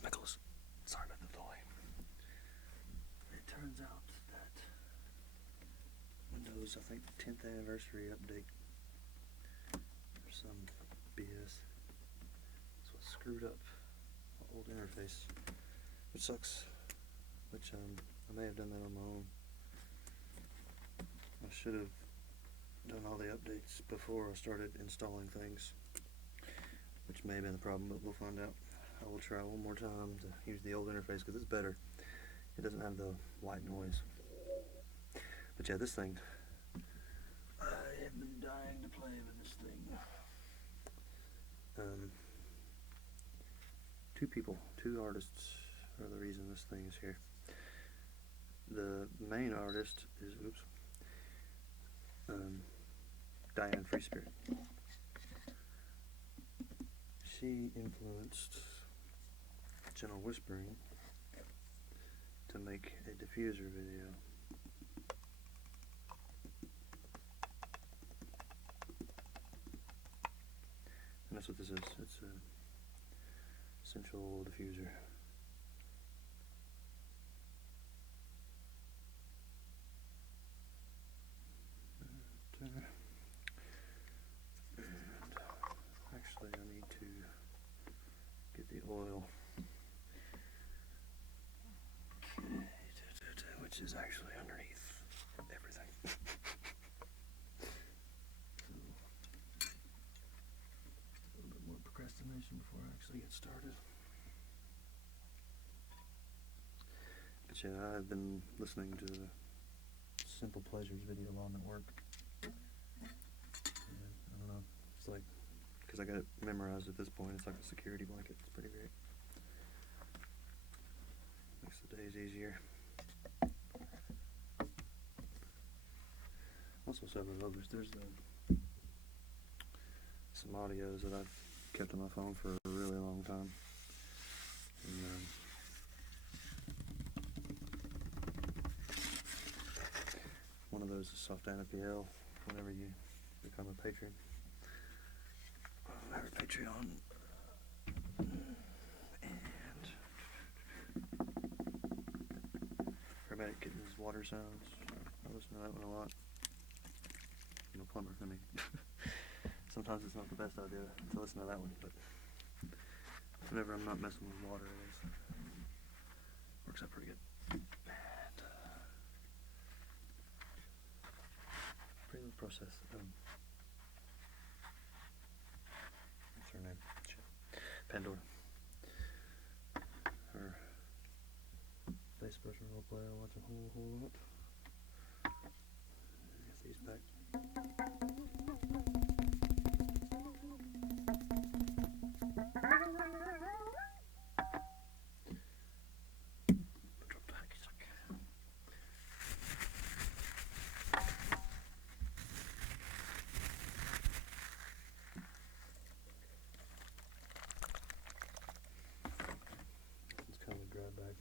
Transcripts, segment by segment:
Smickles. Sorry about the delay. It turns out that Windows, I think, 10th anniversary update or some BS. That's what screwed up my old interface, which sucks. Which I may have done that on my own. I should have done all the updates before I started installing things, which may have been the problem, but we'll find out. I will try one more time to use the old interface because it's better. It doesn't have the white noise. But yeah, this thing, I have been dying to play with this thing. Two artists are the reason this thing is here. The main artist is, Diane Freespirit. She influenced Gentle Whispering to make a diffuser video. And that's what this is. It's a essential diffuser. And actually I need to get the oil, which is actually underneath everything. So, a little bit more procrastination before I actually get started. But yeah, I've been listening to the Simple Pleasures video while I'm at work. And I don't know, it's like, because I got it memorized at this point, it's like a security blanket. It's pretty great. Makes the days easier. Also several others. There's some audios that I've kept on my phone for a really long time. And, one of those is Soft NPL. Whenever you become a patron, I have a Patreon, and Hermetic Kitten's Water Sounds. I listen to that one a lot. I'm a plumber. I mean, sometimes it's not the best idea to listen to that one, but whenever I'm not messing with water, it works out pretty good. And, prelude process. What's her name? Shit. Pandora. Her face brushing roleplay I watch a whole lot. Get these back. Grab bag.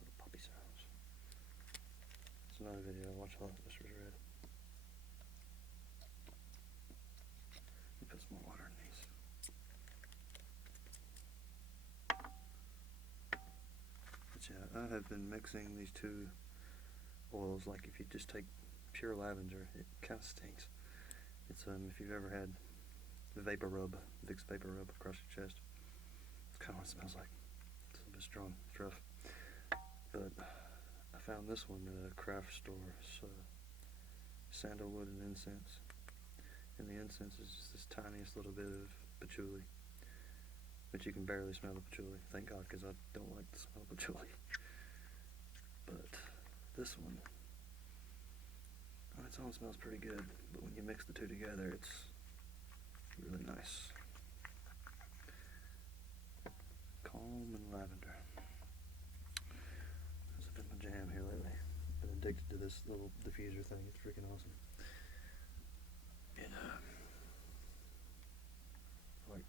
Little puppy sounds. It's another video I watched while this was red. Let me put some more water in these. Yeah, I have been mixing these two oils like if you just take pure lavender, it kind of stinks. It's if you've ever had the Vapor Rub, Vicks Vapor Rub across your chest, it's kind of what it smells like. It's a little bit strong, it's rough. But I found this one at a craft store. It's sandalwood and incense. And the incense is just this tiniest little bit of patchouli. But you can barely smell the patchouli. Thank God, because I don't like the smell of patchouli. But this one, on its own, smells pretty good. But when you mix the two together, it's really nice. Calm and lavender. That's been my jam here lately. Been addicted to this little diffuser thing. It's freaking awesome. And like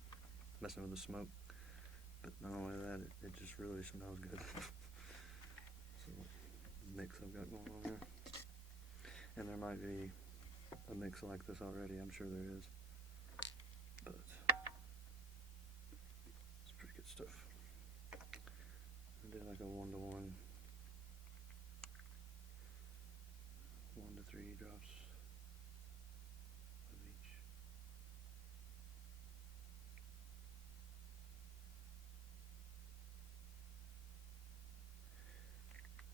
messing with the smoke. But not only that, it just really smells good. So mix I've got going on there. And there might be a mix like this already, I'm sure there is. But it's pretty good stuff. I did like a 1 to 1, 1 to 3 drops of each.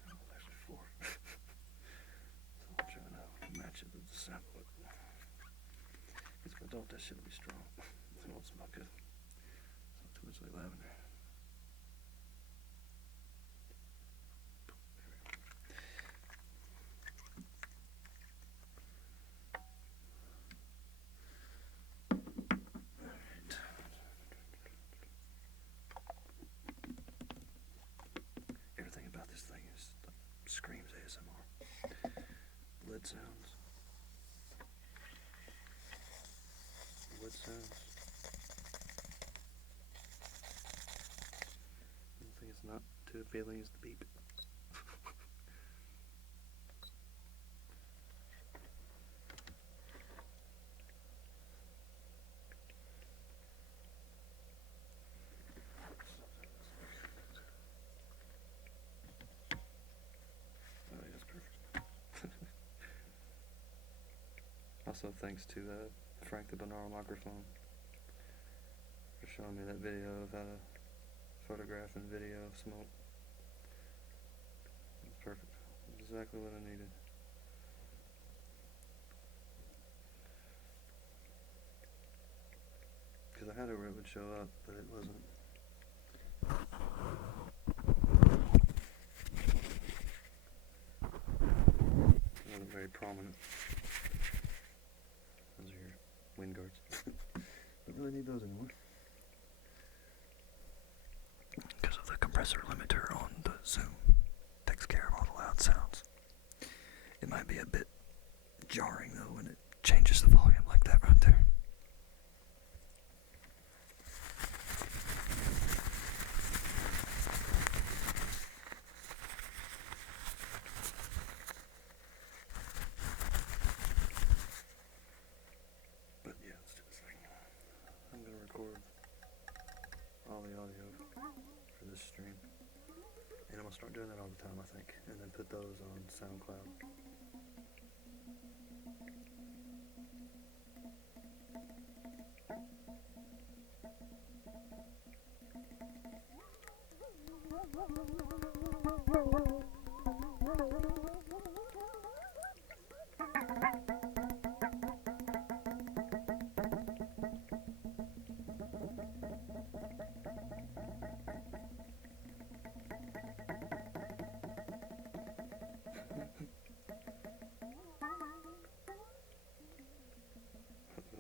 Oh, there's a 4. So I'm trying to match it with the sample. Because if I don't, that shit will be strong. It won't smell good. It's not too much like lavender. Everything about this thing is like screams ASMR. Lid sounds. Wood sounds. One thing it's not too appealing is the beep. Oh, yeah, that's perfect. Also, thanks to Frank the binaural microphone for showing me that video of how to photograph and video smoke. It's perfect. Exactly what I needed. Because I had it where it would show up, but it wasn't. It wasn't very prominent. Those are your wind guards. Don't really need those anymore. Because of the compressor limiter on the Zoom. Takes care of all the loud sounds. It might be a bit jarring though when it changes the volume like that right there. But yeah, let's do this thing. I'm going to record all the audio for this stream. And I'm going to start doing that all the time, I think. And then put those on SoundCloud.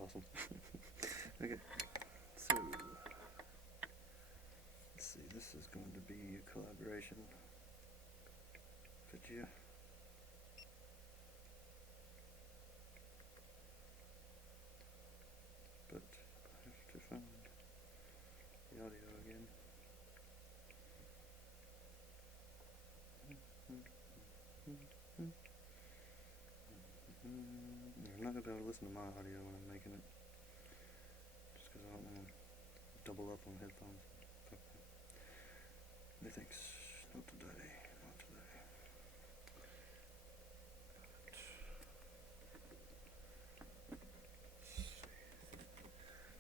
Awesome. Okay, so let's see, this is going to be a collaboration video. But I have to find the audio again. I'm not going to be able to listen to my audio when I'm making it, just because I don't want to double up on headphones. Methinks, not today, not today.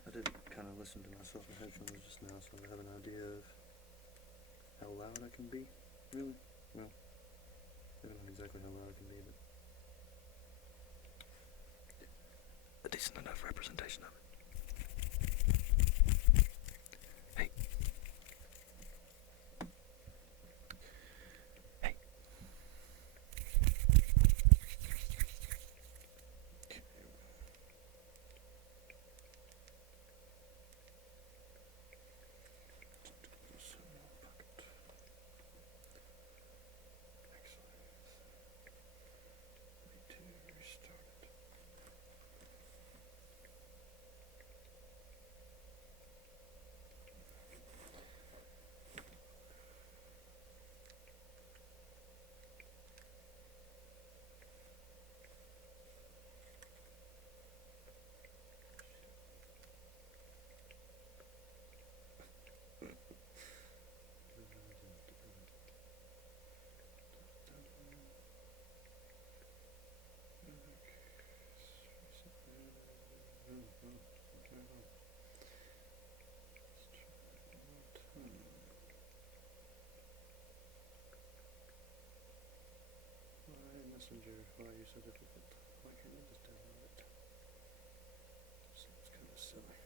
I did kind of listen to myself in headphones just now, so I have an idea of how loud I can be, really. Well, maybe not exactly how loud I can be, but a decent enough representation of it. Hey. Hey. verify your certificate. Why can't you just download it? Seems kind of silly.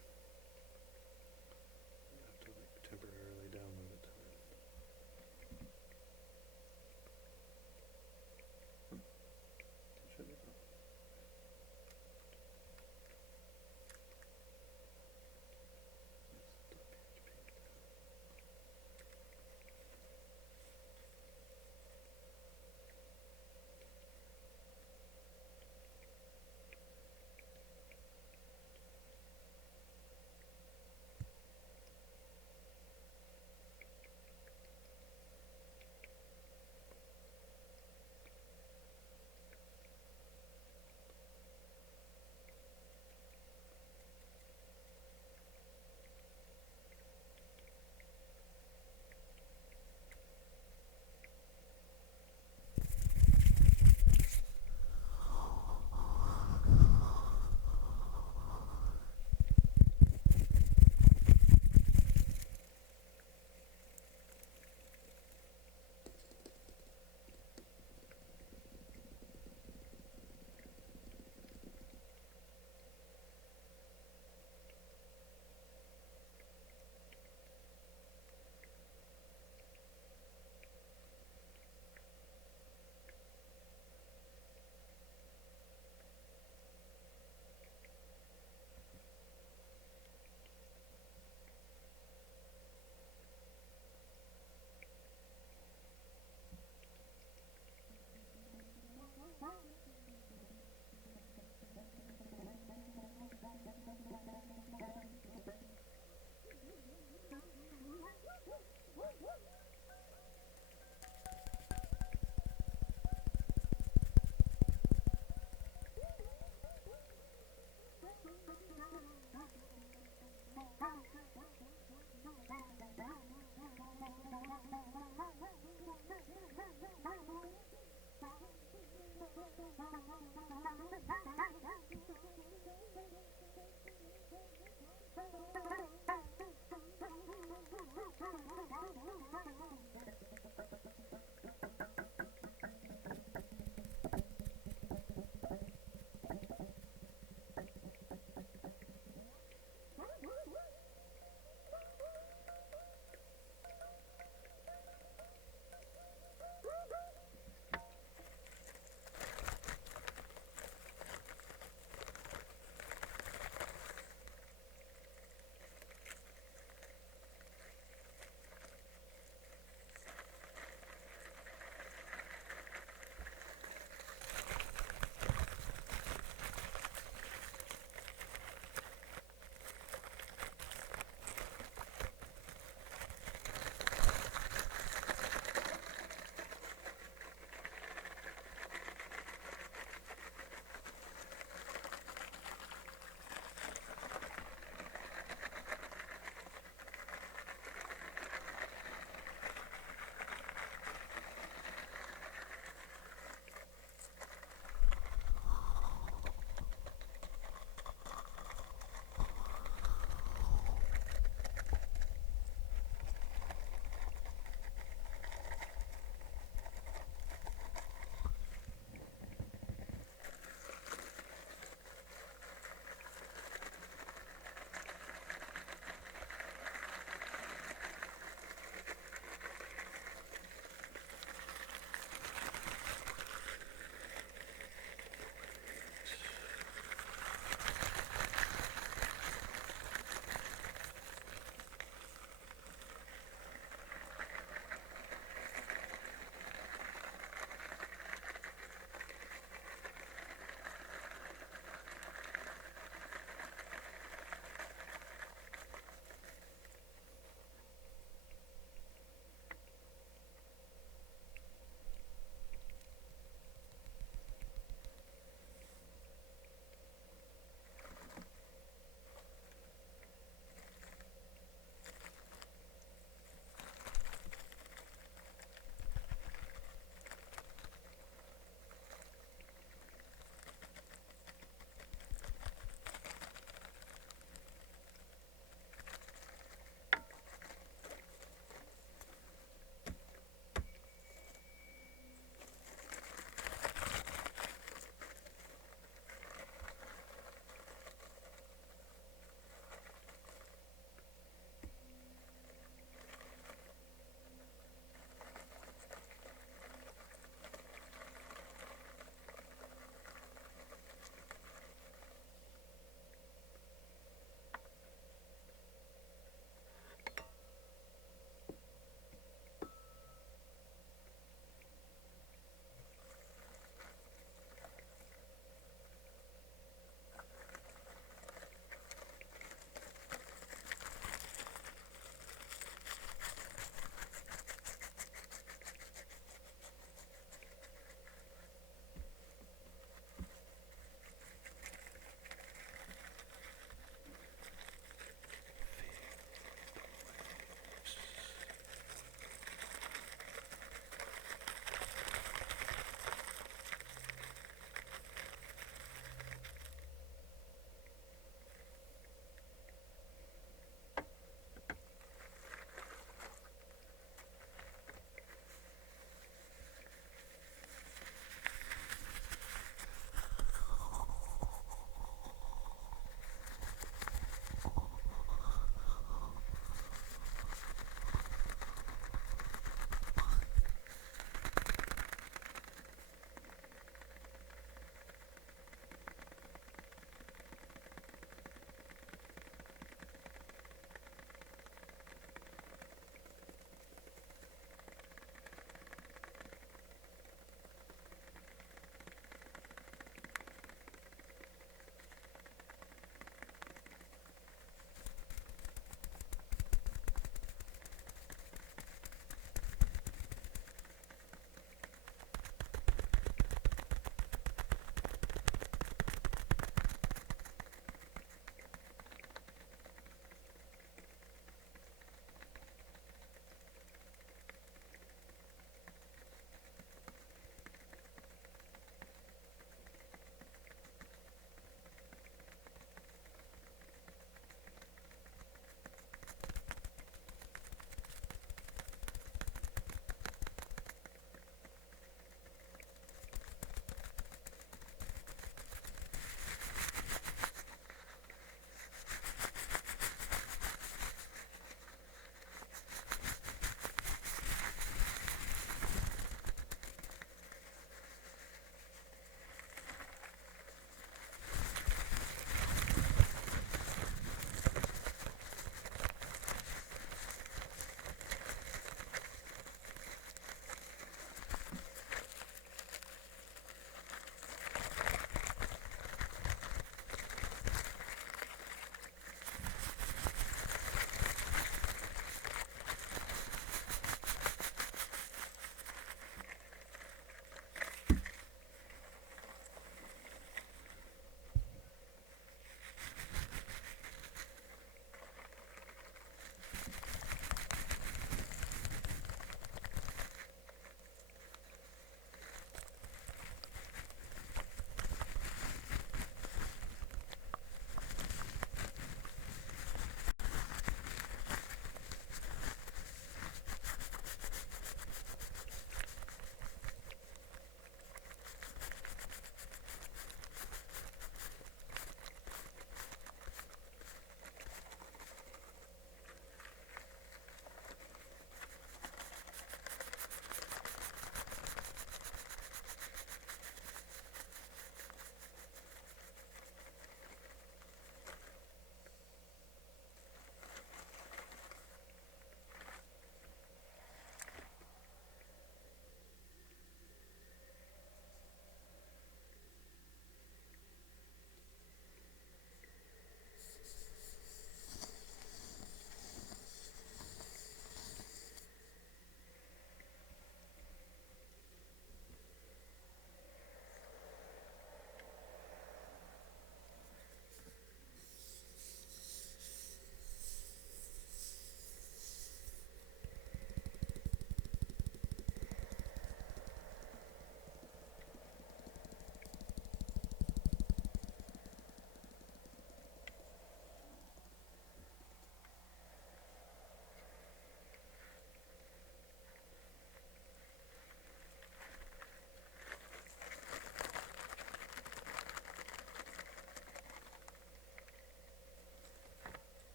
You have to like temporarily download it. It should be fine.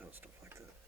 knocks out stuff like that.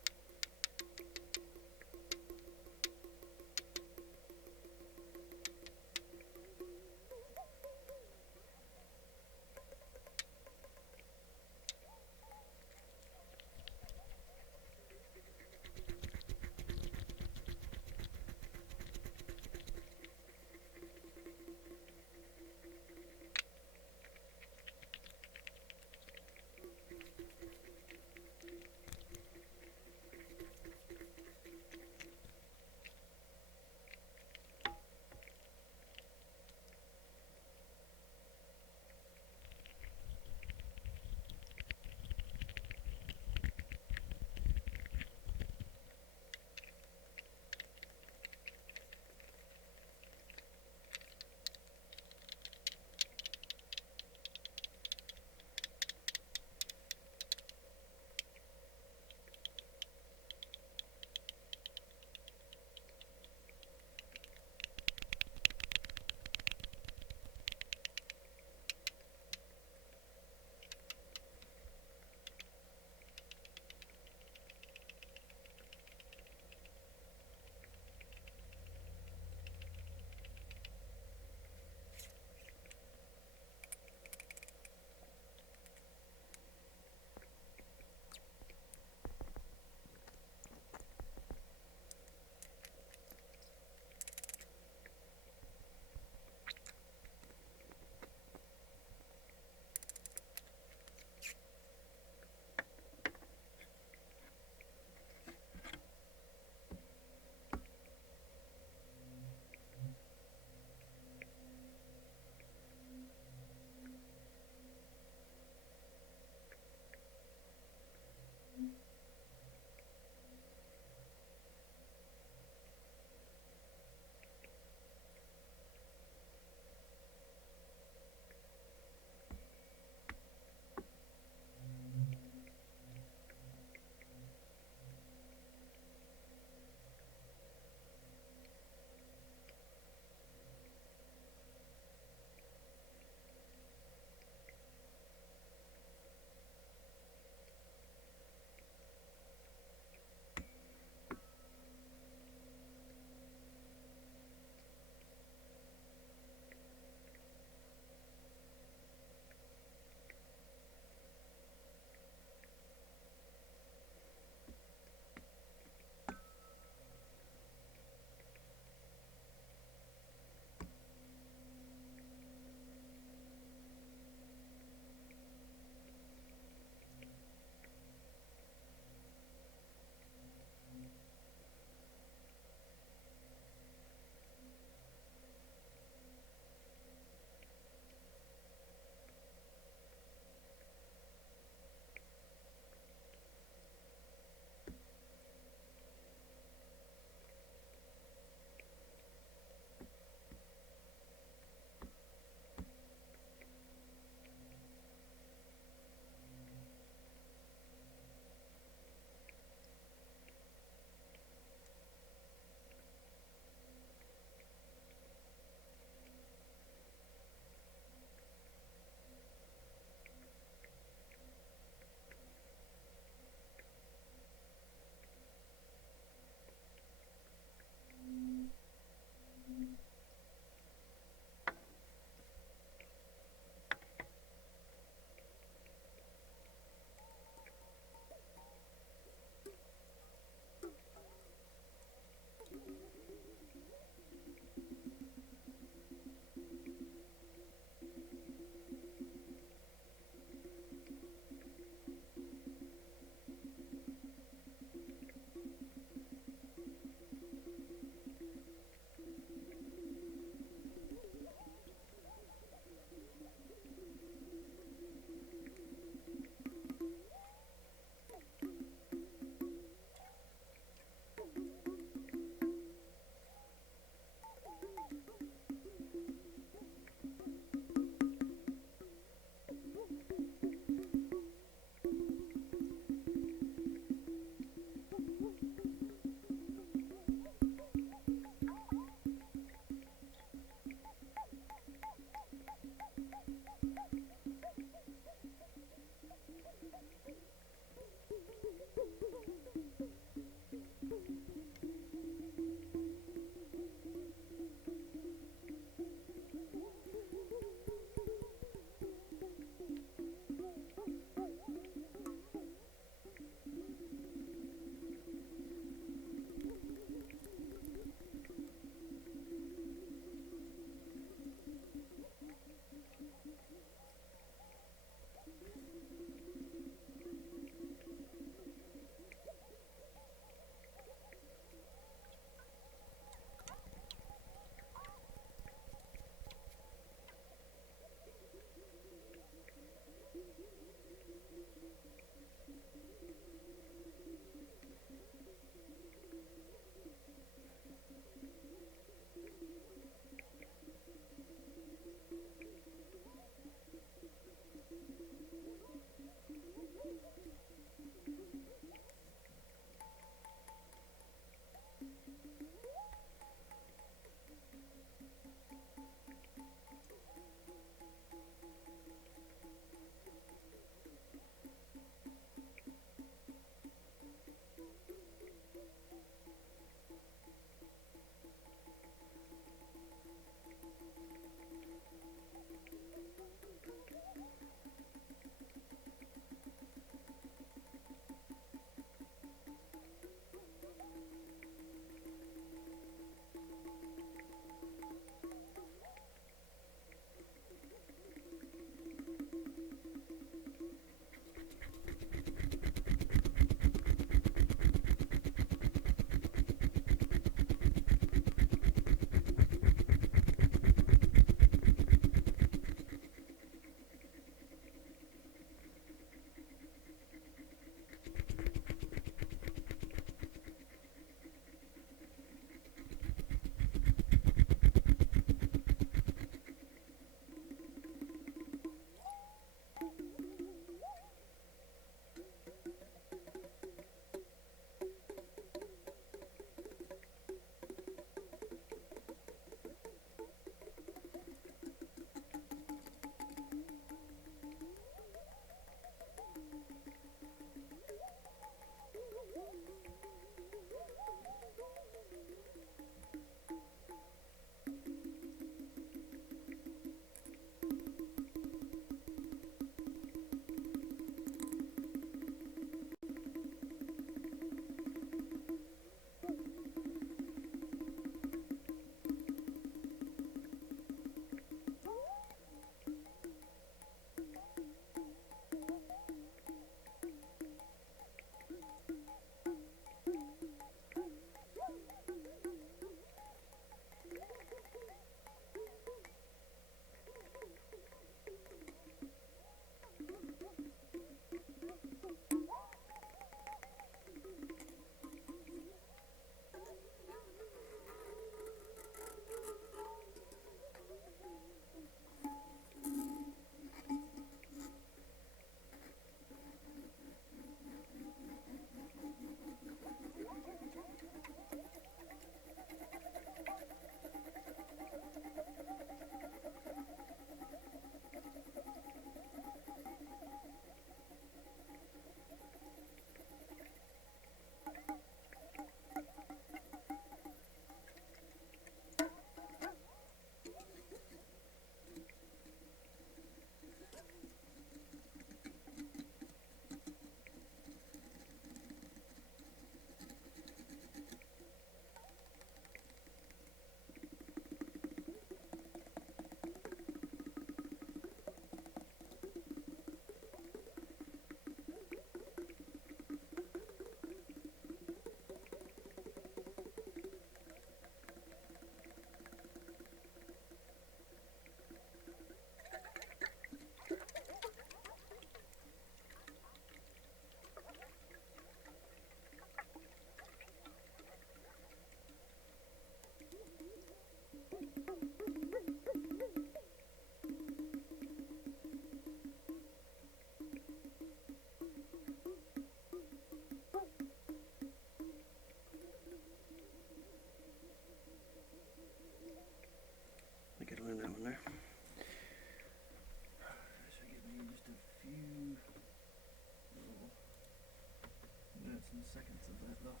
seconds of that though.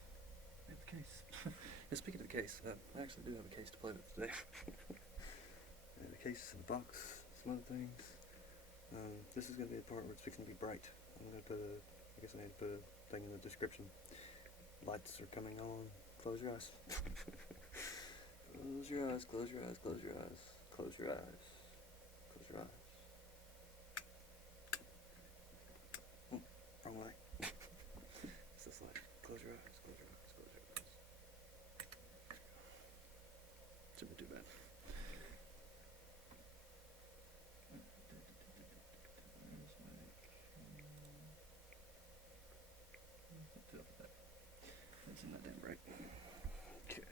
I have the case. And speaking of the case, I actually do have a case to play with today. The case, the box, some other things. This is going to be the part where it's fixing to be bright. I'm going to put I guess I need to put a thing in the description. Lights are coming on. Close your eyes. Close your eyes, close your eyes, close your eyes. Close your eyes. Close your eyes. Wrong way. It's this light. Close your eyes, close your eyes, close your eyes. Shouldn't be too bad. That's not damn right. Okay.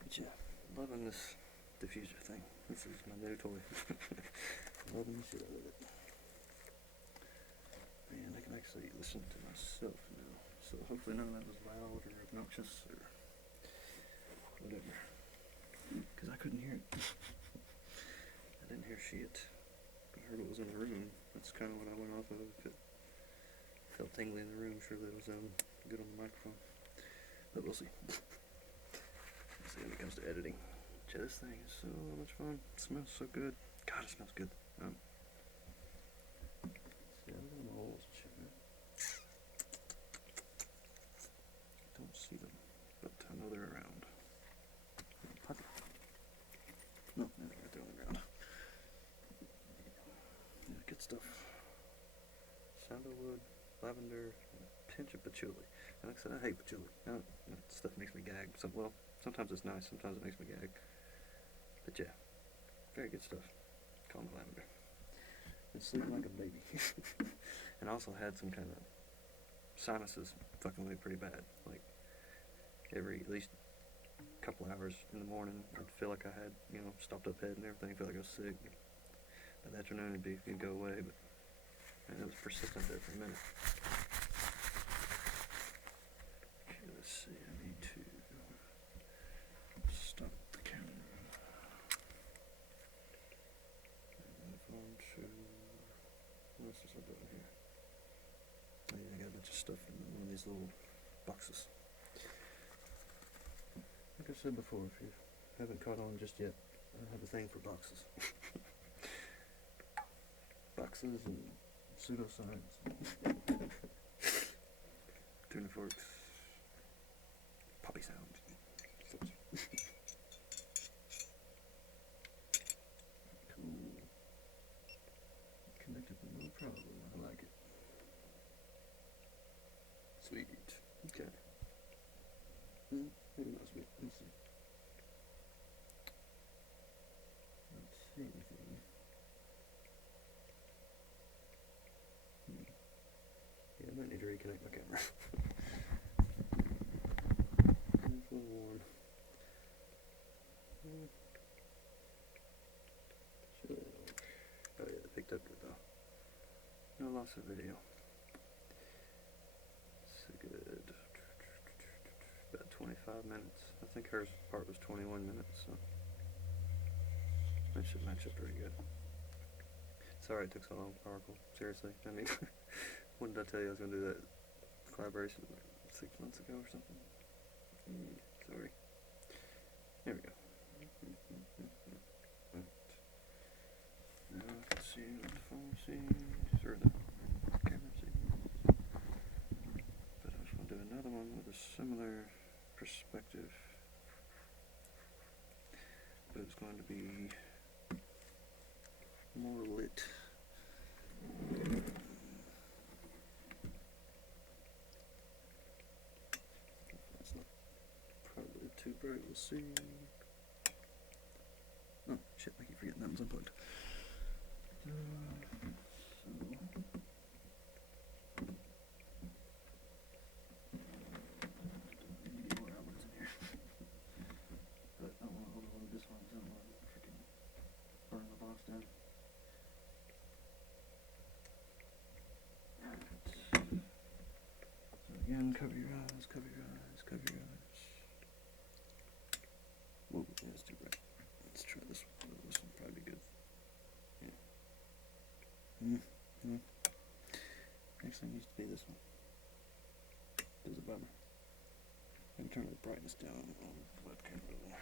But yeah, loving this diffuser thing. This is my new toy. Loving the shit out of it. Man, I can actually listen to myself now. So hopefully none of that was loud or obnoxious or whatever. Because I couldn't hear it. I didn't hear shit. I heard what was in the room. That's kind of what I went off of. If it felt tingly in the room, surely it was good on the microphone. But we'll see. We'll see when it comes to editing. Yeah, this thing is so much fun. It smells so good. God, it smells good. See, I got moles and shit, man. Don't see them, but I know they're around. Puppy. No, they're right there on the ground. Yeah, good stuff. Sandalwood, lavender, and a pinch of patchouli. And like I said, I hate patchouli. That stuff makes me gag. Well, sometimes it's nice, sometimes it makes me gag. But yeah, very good stuff. Call me lavender. Been sleeping like a baby. And I also had some kind of sinuses fucking with me pretty bad. Like every at least couple hours in the morning, I'd feel like I had, stopped up head and everything. Feel like I was sick. By the afternoon, it'd go away. But man, it was persistent there for a minute. Okay, let's see. I need to stop the camera. What else was I doing here? Oh yeah, I got a bunch of stuff in one of these little boxes. Like I said before, if you haven't caught on just yet, I have a thing for boxes. Boxes and pseudoscience. Tuna forks. Poppy sounds. Connected with no problem. I like it. Sweet. Okay. Maybe not sweet. Let's see. Don't see anything. Yeah, I might need to reconnect my camera. It's a little warm. Should it work? Oh yeah, it picked up good though. No loss of video. It's good. About 25 minutes. I think her part was 21 minutes, so that should match up pretty good. Sorry it took so long, Oracle. Seriously. I mean, when did I tell you I was going to do that collaboration like 6 months ago or something? Sorry. There we go. Right. Now I can see what the phone sees, or the camera sees. But I just want to do another one with a similar perspective. But it's going to be more lit. That's not probably too bright, we'll see. Oh shit, I keep forgetting that one's unplugged. More outlets in here. But I want to hold on to this one, because I don't want to freaking burn the box down. So again, cover your eyes, cover your eyes, cover your eyes. Mm. Next thing needs to be this one. It's a bummer. I can turn the brightness down on the webcam a little.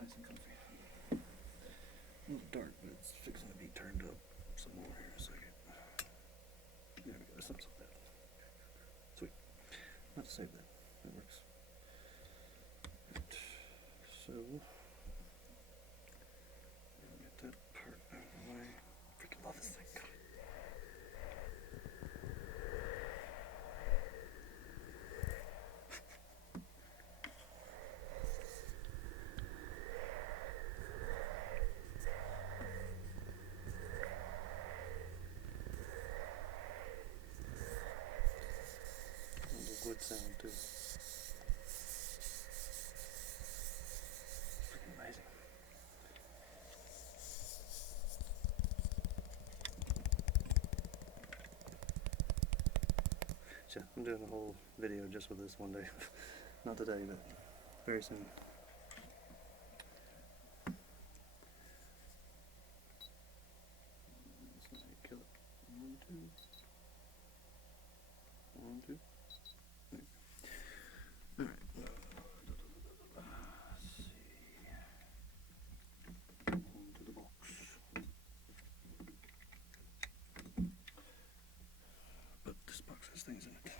Nice and comfy. A little dark, but it's fixing to be turned up some more here in a second. There we go. Something like that. Sweet. Let's save that. That works. Right. So, get that part out of the way. Freaking love this thing. Wood sound too. Freaking amazing. So I'm doing a whole video just with this one day. Not today, but very soon. Let's see how you kill it. 1, 2. 1, 2. Alright, let's see. Into the box. But this box has things in it.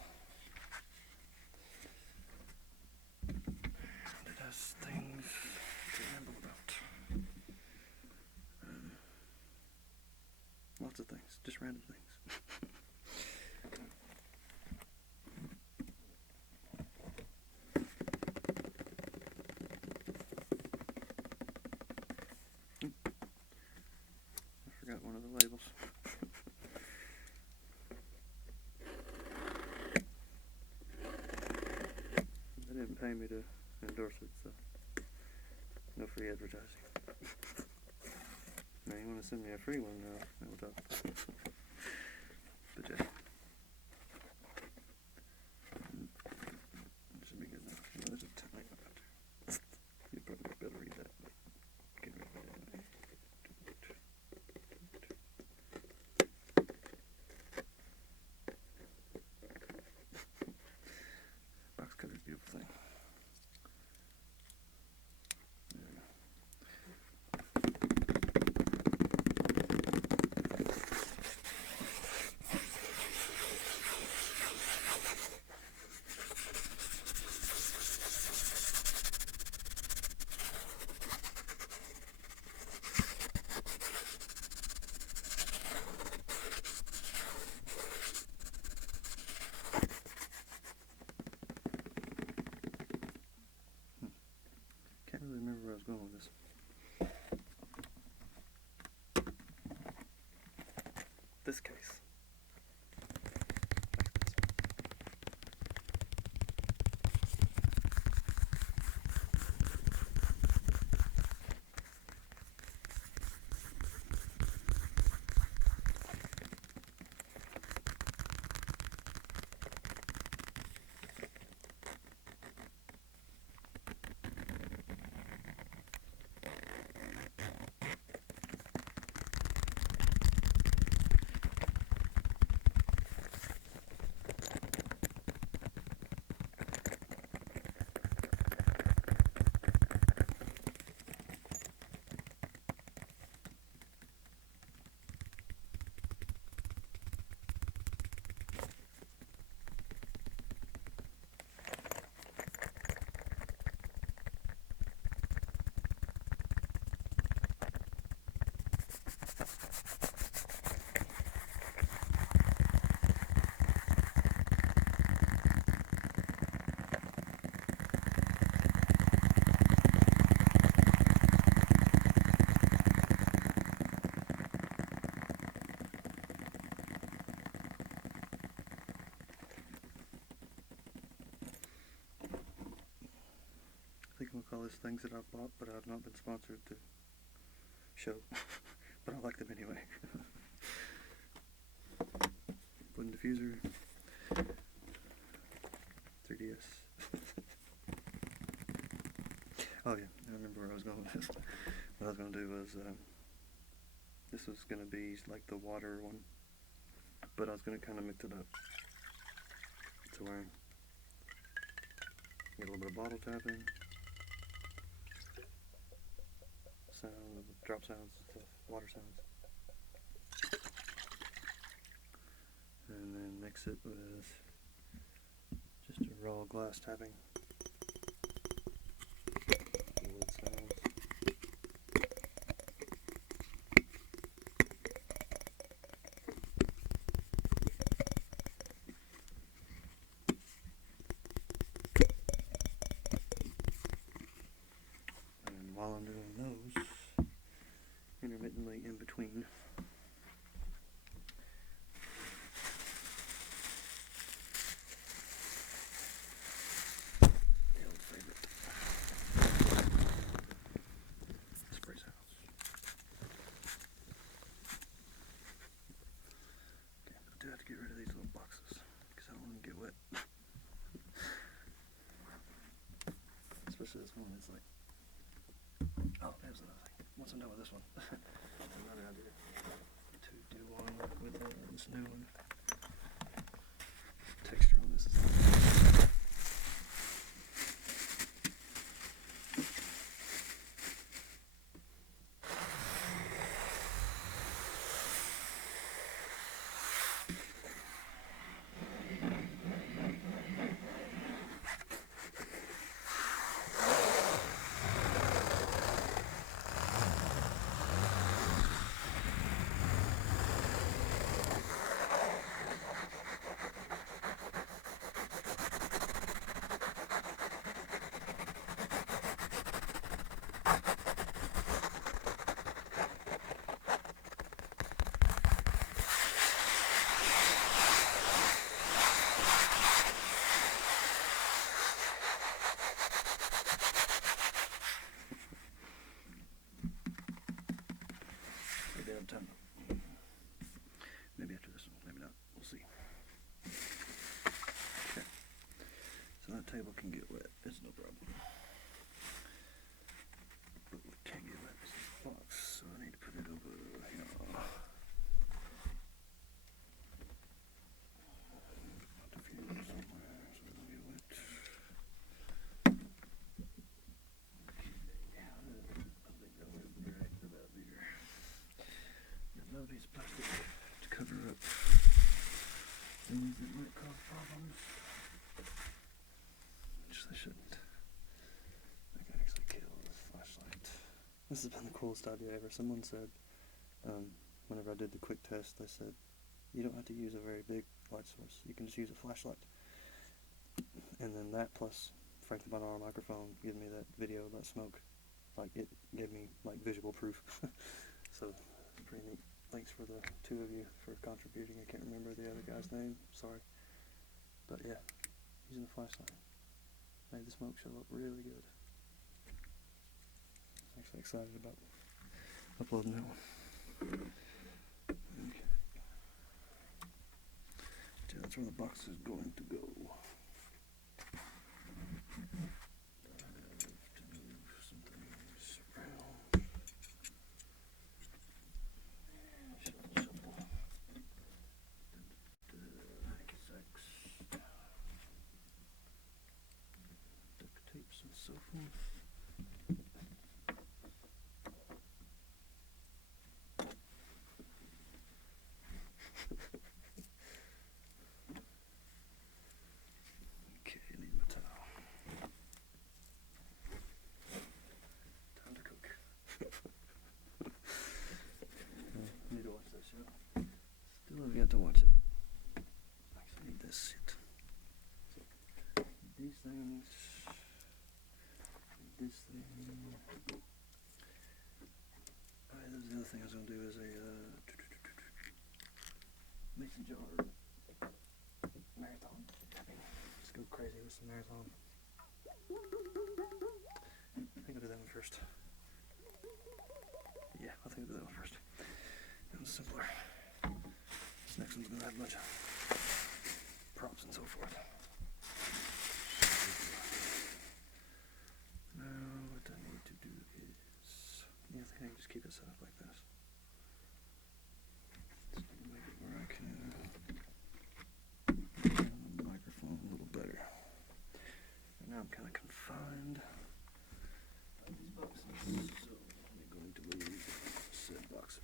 And it has things to ramble about. Lots of things, just random things. One of the labels. They didn't pay me to endorse it, so no free advertising. Now you want to send me a free one now, we'll talk. But yeah. It should be good enough. No, there's a tiny one out there. You probably better read that, but get rid of it anyway. Box cutter's a beautiful thing. There we go. Can't really remember where I was going with this. This case. things that I've bought, but I've not been sponsored to show. But I like them anyway. Wooden diffuser, 3DS. Oh yeah, I remember where I was going with this. What I was going to do was, this was going to be like the water one, but I was going to kind of mix it up to where get a little bit of bottle tapping, sound, drop sounds and stuff, water sounds, and then mix it with just a raw glass tapping, wood sounds. While I'm doing those, intermittently in between, the old favorite spray sounds. Okay, I do have to get rid of these little boxes because I don't want them to get wet. Especially this one, it's like, oh, there's another thing. Once I'm done with this one, another idea to do one with this new one. Texture on this is time. Maybe after this one, maybe not. We'll see. Okay. So that table can get wet. It's no problem. But what can't get wet is this box, so I need to put it over here. Diffuser somewhere so it doesn't get wet. Yeah, I think that would be right about here. Another piece of plastic to cover up things that might cause problems, which they shouldn't. I can actually kill this flashlight. This has been the coolest idea ever. Someone said, whenever I did the quick test, they said, you don't have to use a very big light source. You can just use a flashlight. And then that plus Frank the Binaural microphone gave me that video about smoke. Like, it gave me, like, visual proof. So, it's pretty neat. Thanks for the two of you for contributing. I can't remember the other guy's name. Sorry. But yeah, using a flashlight made the smoke show up really good. I'm actually excited about uploading that one. Okay. So that's where the box is going to go. And so forth. Okay, I need my towel. Time to cook. I need to watch that show. Still have yet to watch it. Actually need this shit. So, these things. This thing. Alright, that's the other thing I was going to do is a mason jar marathon tapping. Just go crazy with some marathon. I think I'll that one first. Yeah, I think we'll do that one first. That one's simpler. This next one's gonna have a bunch of props and so forth. Now, what I need to do is, yeah, I think I can just keep it set up like this. Just need to make it where I can turn the microphone a little better. And now I'm kind of confined by these boxes, so I'm going to leave said boxes.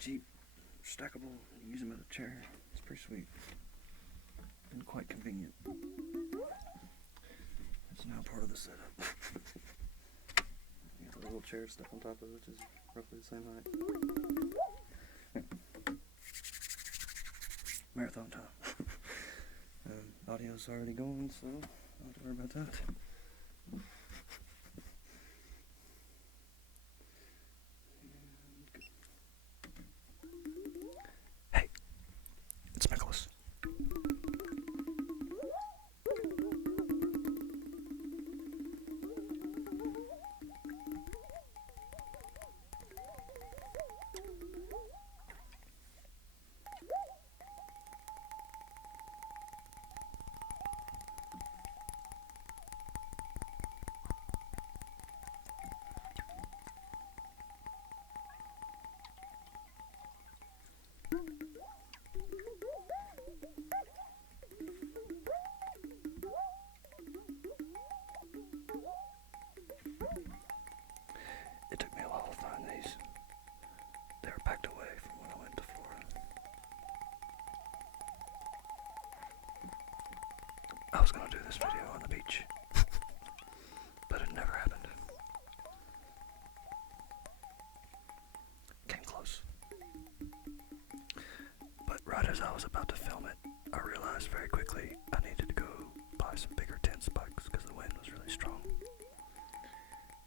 Cheap, stackable, you use them as a chair. It's pretty sweet. Been quite convenient. It's now part of the setup. You got a little chair stuck on top of it, which is roughly the same height. Marathon time. Audio's already going, so I don't have to worry about that. It took me a while to find these. They were packed away from when I went to Florida. I was gonna do this video on the beach, but it never happened. Came close. But right as I was about to film it, I realized very quickly I needed to go buy some bigger tent spikes because the wind was really strong.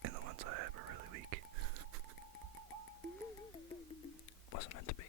And the ones I had were really weak. Wasn't meant to be.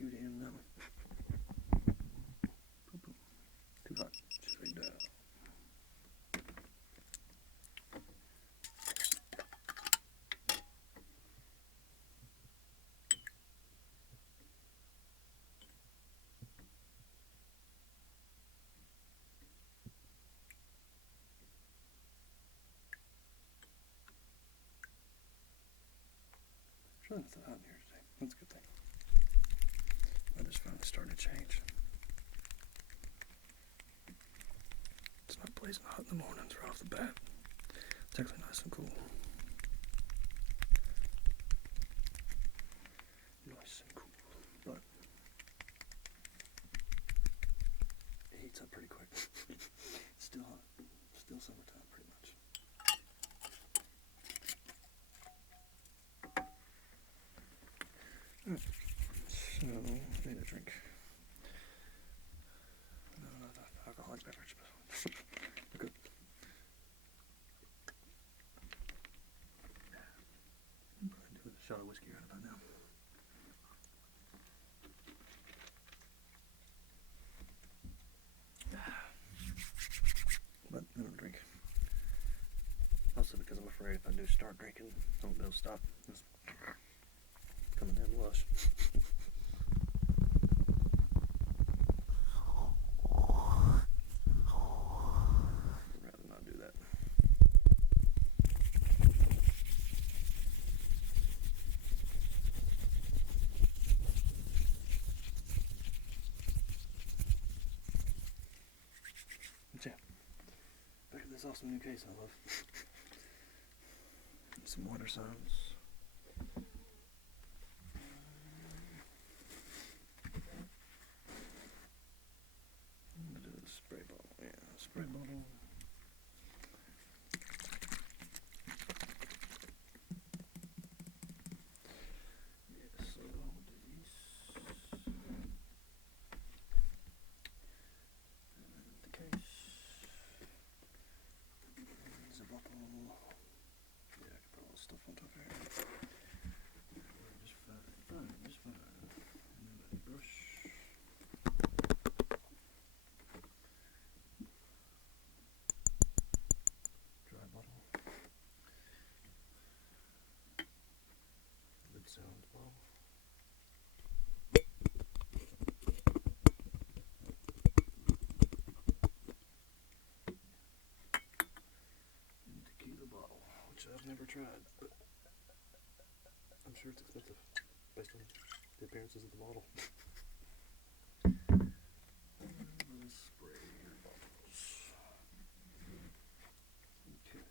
QDM now. Too hot. Straight down. It's really not that hot in here today. That's a good thing. Weather's finally starting to change. It's not blazing hot in the mornings right off the bat. It's actually nice and cool. Nice and cool. But it heats up pretty quick. It's still hot. Still summertime pretty much. Alright. So, I need a drink. No, not an alcoholic beverage, but we're good. I'm probably do with a shot of whiskey right about now. But I don't drink. Also because I'm afraid if I do start drinking, I won't be able to stop. It's coming down lush. I'd rather not do that. But yeah, back to this awesome new case I love. Some water sounds. I'm gonna do the spray bottle. Yeah, spray bottle. Yeah, so I'll do these. And the case. There's a bottle. Yeah, I can put all this stuff on top here. Just fine, just fine. And then a brush. Dry bottle. Lid sound bottle. And tequila bottle, which I've never tried, but I'm sure it's expensive based on the appearances of the bottle. Spray bottles. Okay.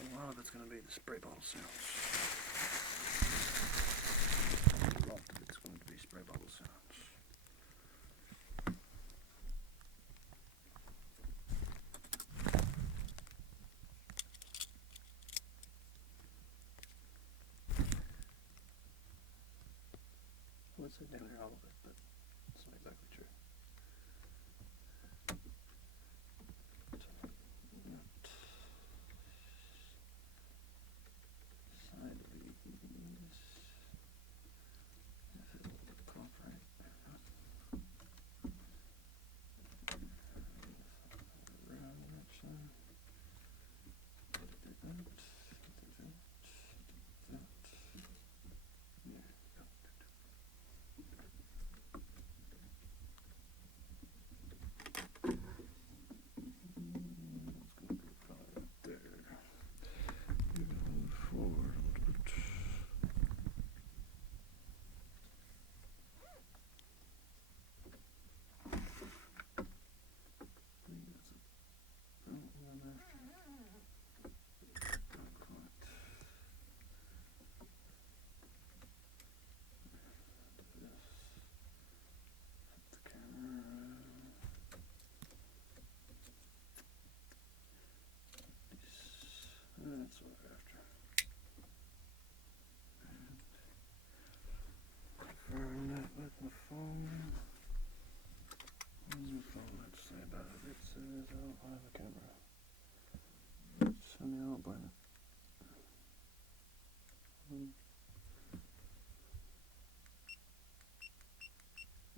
A lot of it's going to be the spray bottle sounds. A lot of it's going to be spray bottle sounds. I would say nearly all of it, but it's not exactly true. Side leads. me about it. It says I don't have a camera. So I don't blame it.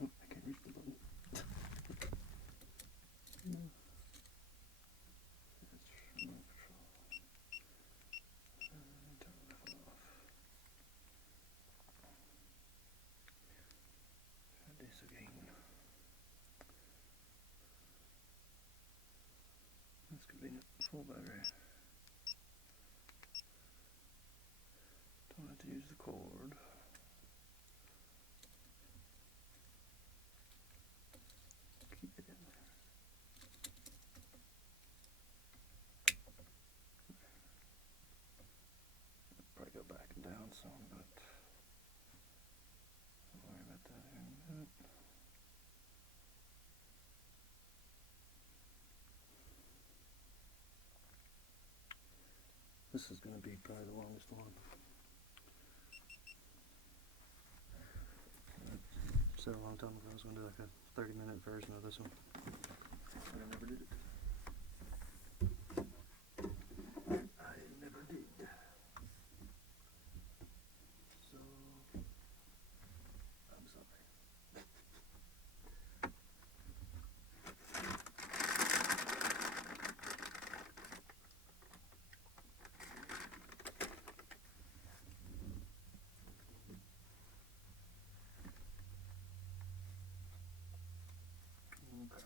Oh, I can't reach the button. It's remote control. Turn that off. Try this again. That's convenient. Full battery. Don't have to use the cord. Keep it in there. Probably go back and down some, but I'll worry about that here in a minute. This is going to be probably the longest one. I said a long time ago I was going to do like a 30-minute version of this one, but I never did it. I never did. So, I'm sorry. Okay.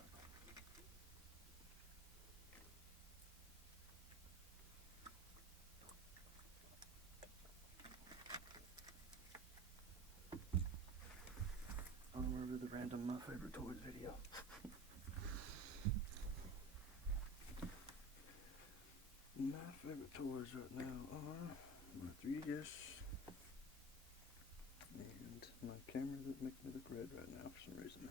Onward to the random My Favorite Toys video. My favorite toys right now are my 3DS and my camera that makes me look red right now for some reason.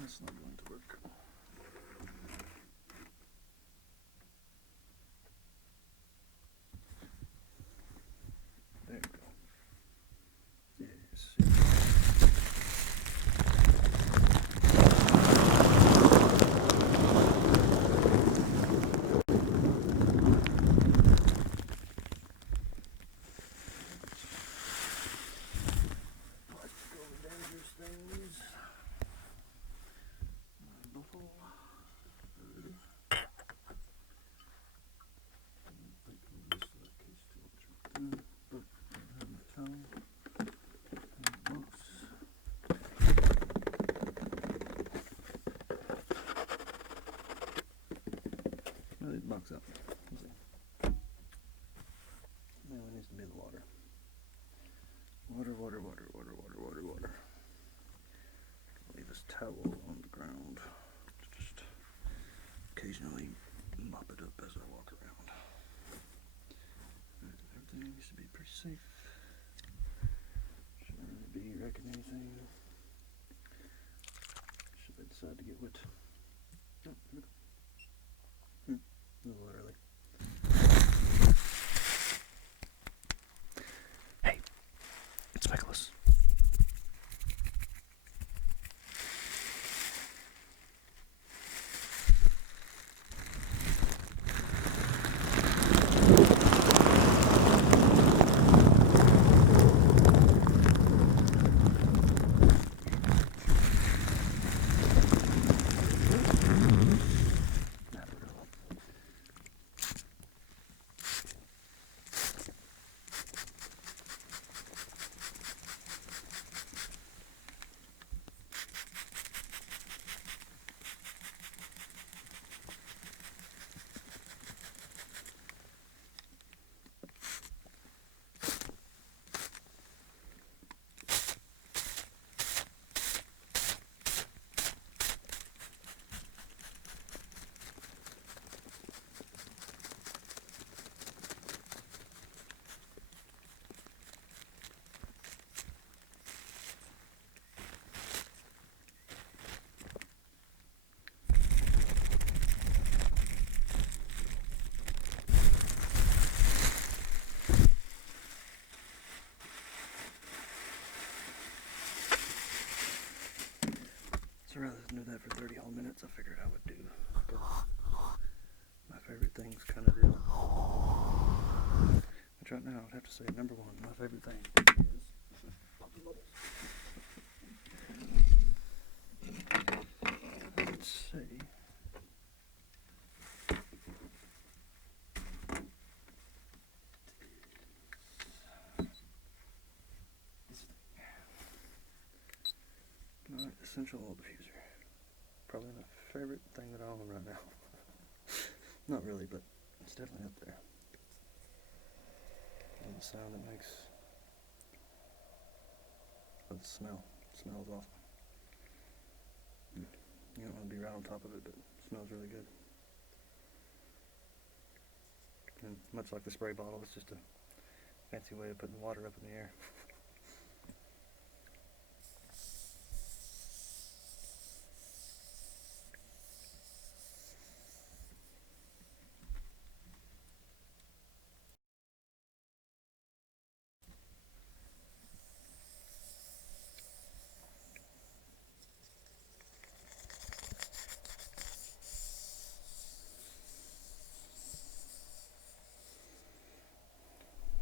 That's not going to work. There we go. Yes. Things. Buffalo. Box up. Now it needs to be the water. Water. Leave this towel on the ground. Just occasionally mop it up as I walk around. Everything needs to be pretty safe. Shouldn't really be wrecking anything. Should I decide to get wet? Oh, here we go. A little early. Hey, it's Nicholas. So rather than do that for 30 whole minutes, I figured I would do my favorite things kind of deal. Which right now I'd have to say number one, my favorite thing is popping bubbles. Let's see. My essential oil diffuser. Probably my favorite thing that I own right now. Not really, but it's definitely up there. And the sound it makes. But the smell. It smells awesome. You don't want to be right on top of it, but it smells really good. And much like the spray bottle, it's just a fancy way of putting water up in the air.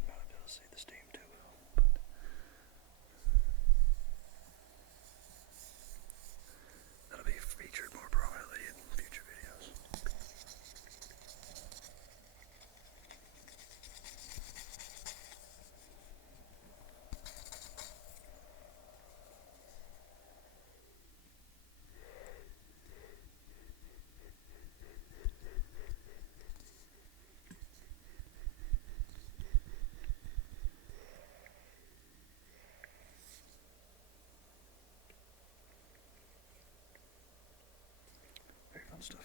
Might be able to see the steam too well, but that'll be featured more prominently in future videos. Very fun stuff.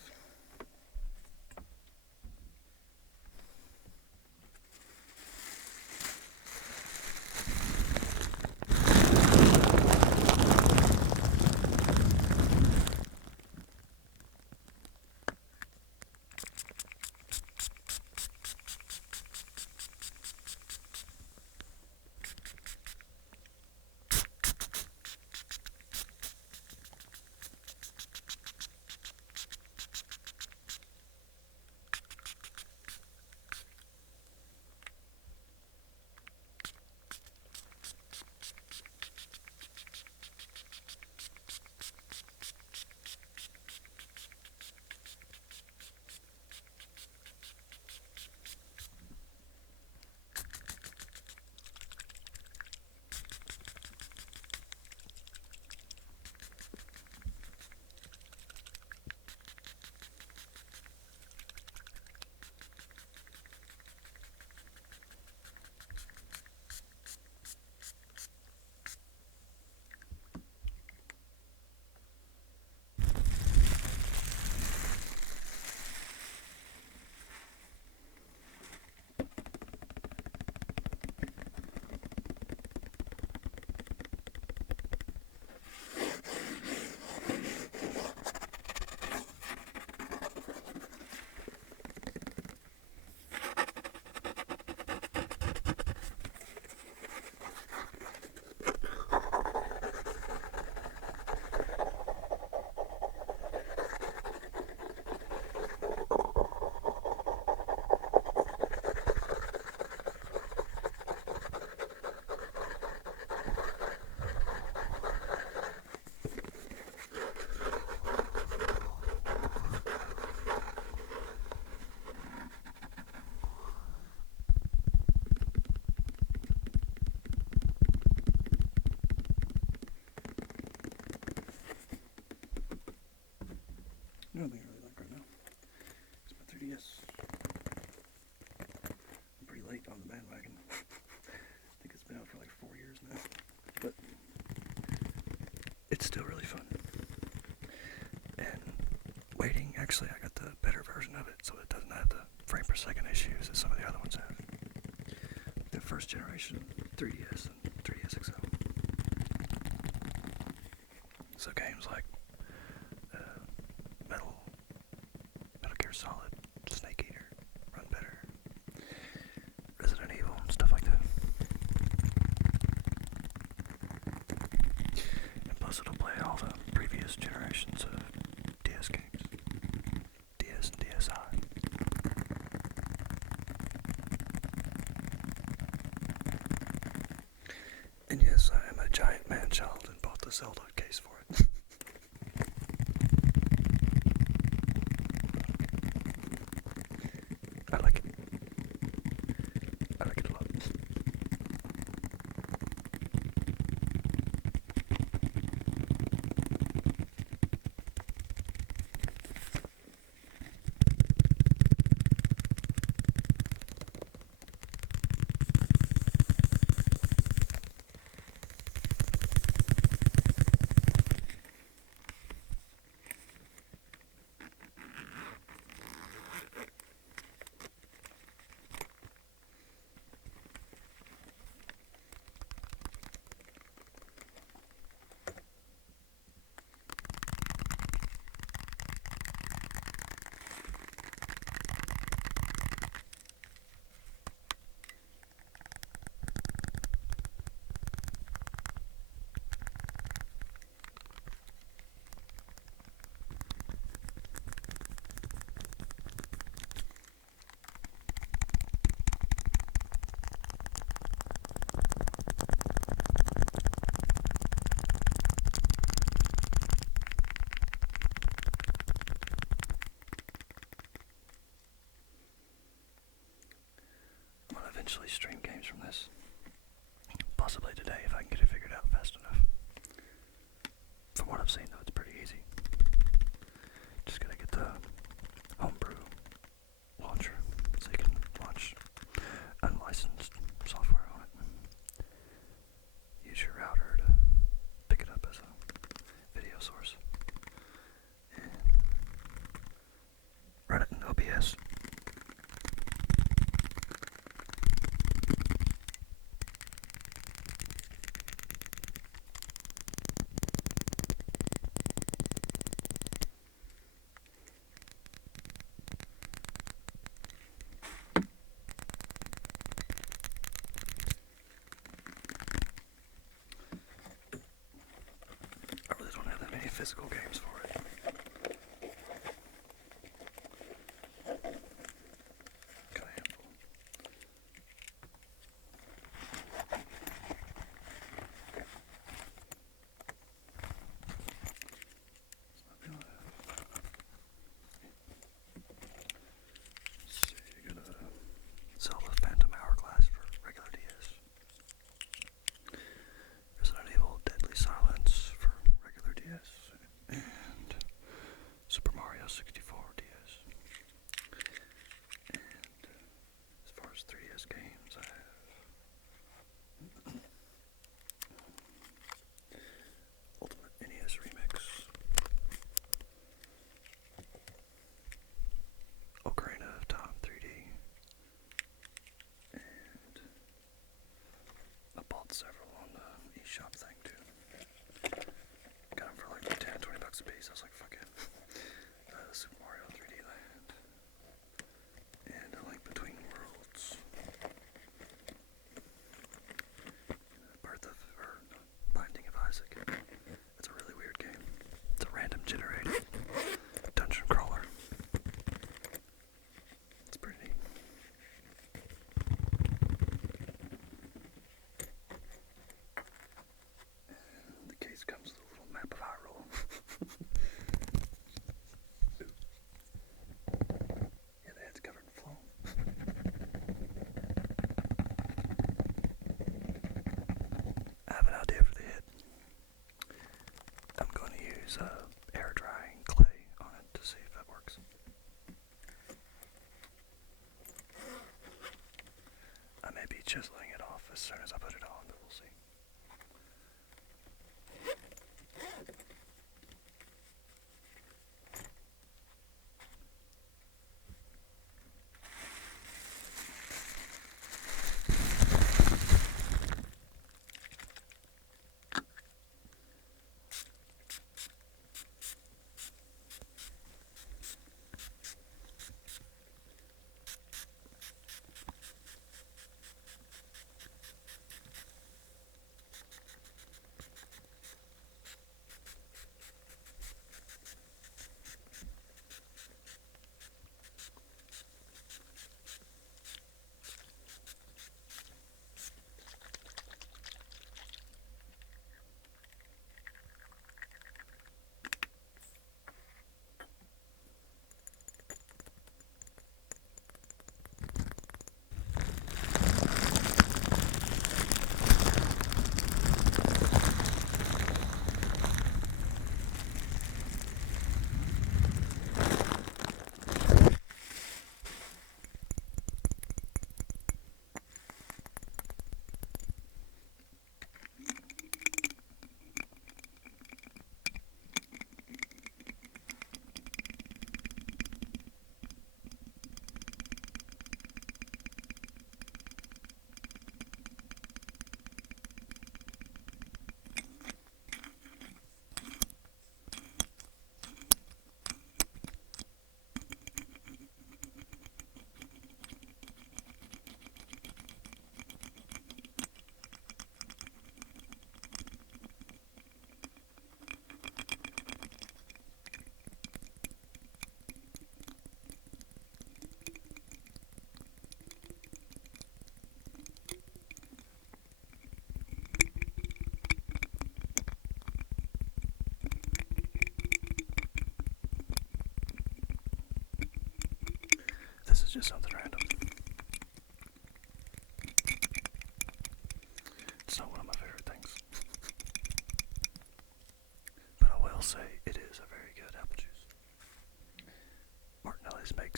Another thing I really like right now is my 3DS. I'm pretty late on the bandwagon. I think it's been out for like 4 years now. But it's still really fun. And waiting, actually I got the better version of it, so it doesn't have the frame per second issues that some of the other ones have. The first generation 3DS and 3DS XL. So games like Metal Gear Solid, Snake Eater, run better, Resident Evil, stuff like that. And plus it'll play all the previous previous generations of DS games. DS and DSi. And yes, I am a giant man-child and bought the Zelda case for it. I like it. I like it a lot. Eventually stream games from this. Possibly today if I can get it figured out fast enough. From what I've seen though, it's pretty easy. Just gotta get the homebrew launcher so you can launch unlicensed software on it. Use your router to pick it up as a video source. And run it in OBS. Physical games for it. Got a handful. Let's see, you got a Zelda Phantom Hourglass for regular DS. Resident Evil Deadly Silence for regular DS. And Super Mario 64 DS. And as far as 3DS games, I have Ultimate NES Remix, Ocarina of Time 3D, and I bought several on the eShop thing too. Got them for like 10, 20 bucks a piece. I was like, fuck it. Super Mario 3D Land. And A Link Between Worlds. Binding of Isaac. It's a really weird game. It's a random generated dungeon crawler. It's pretty neat. And the case comes with a little map of Hyrule. Yeah, the head's covered in foam. I have an idea for the head. I'm going to use air drying clay on it to see if that works. I may be chiseling it off as soon as I put it on, but we'll see.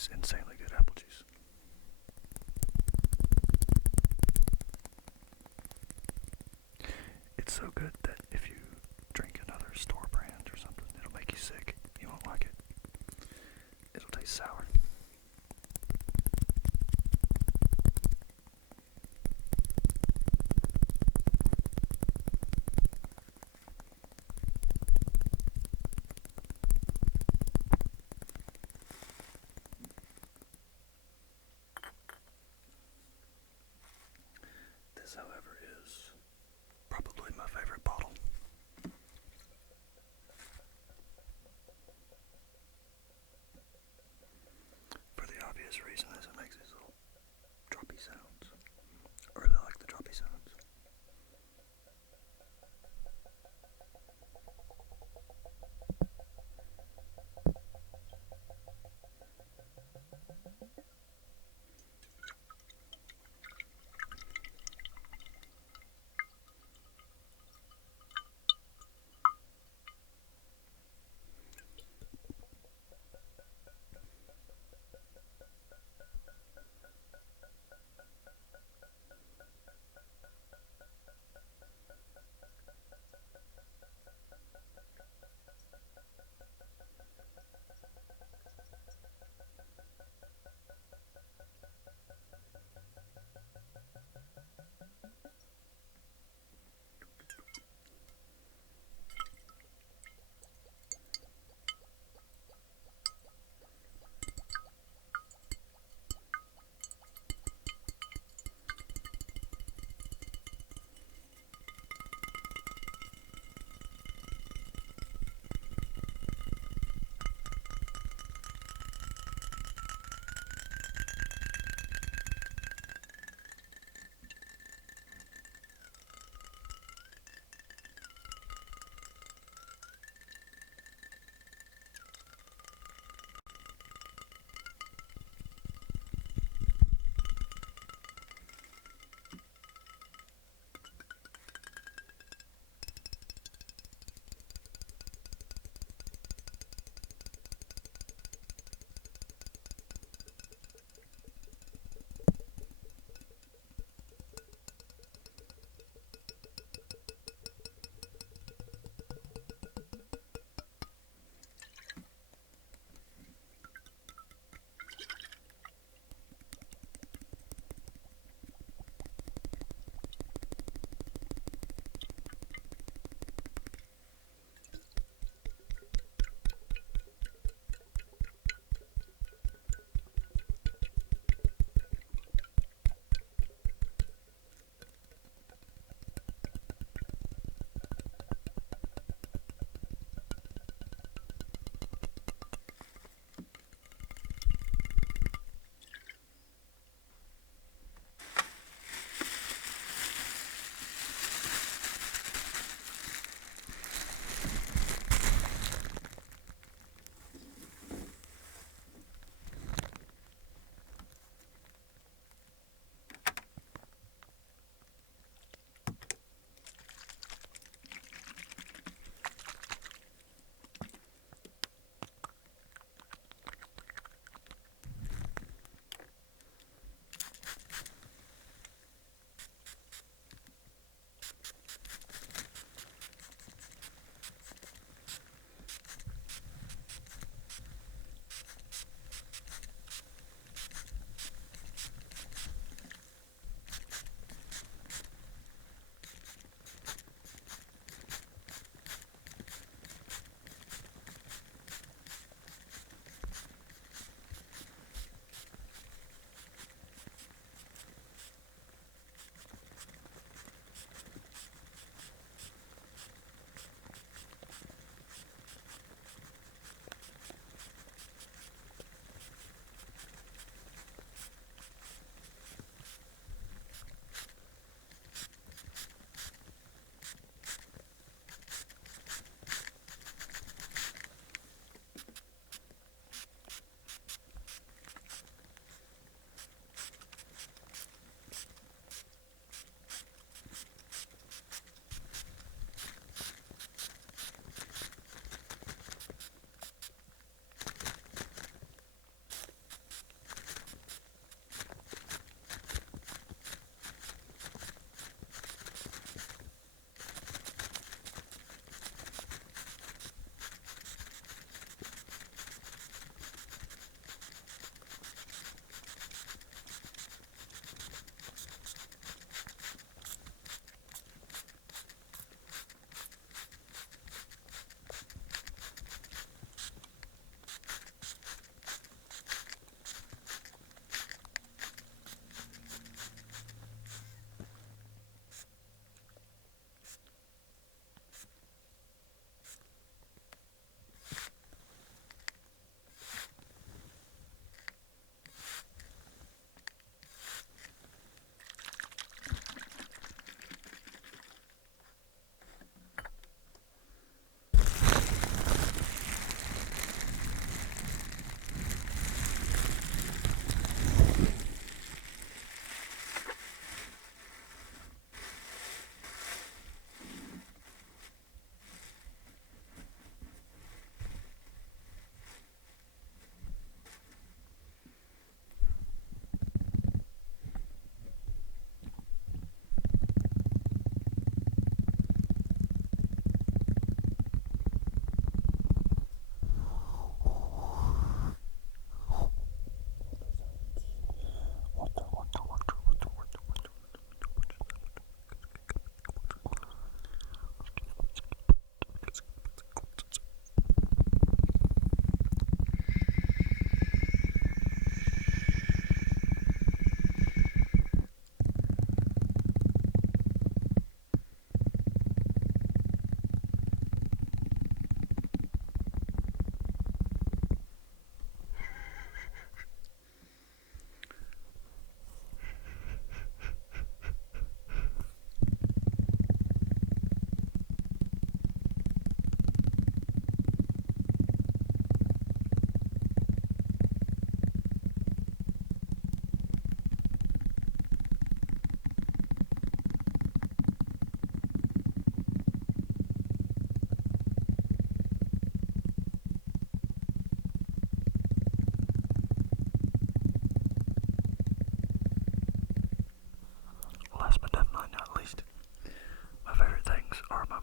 makes insanely good apple juice. It's so good that if you drink another store brand or something, it'll make you sick. You won't like it. It'll taste sour. This, however, is probably my favorite bottle. For the obvious reason is it makes these little droppy sounds. I really like the droppy sounds.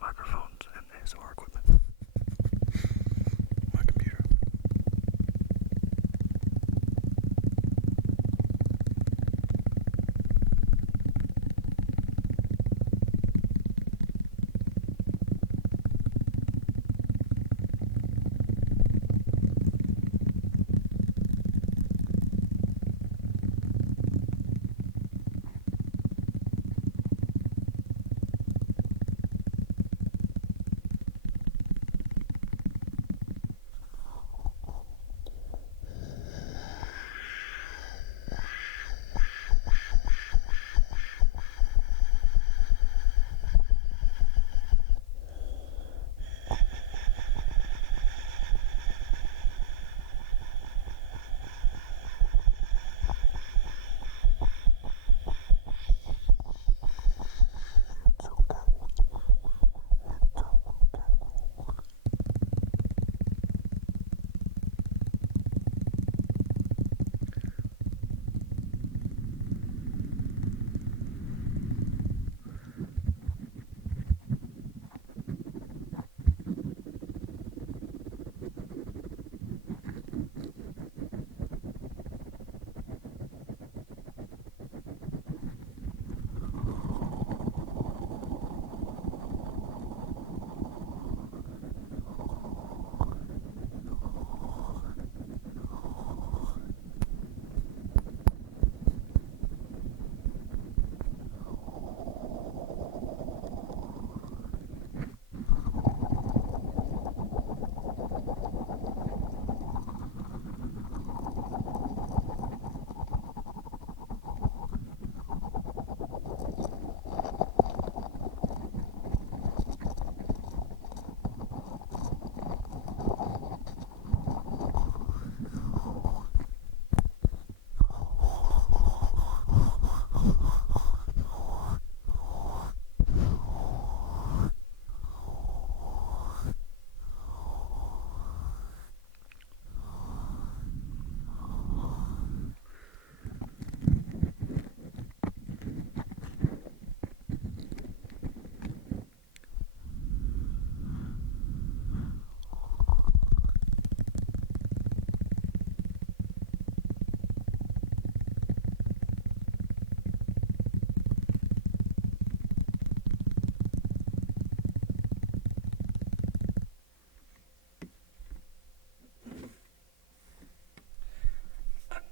microphones and ASMR equipment. My computer.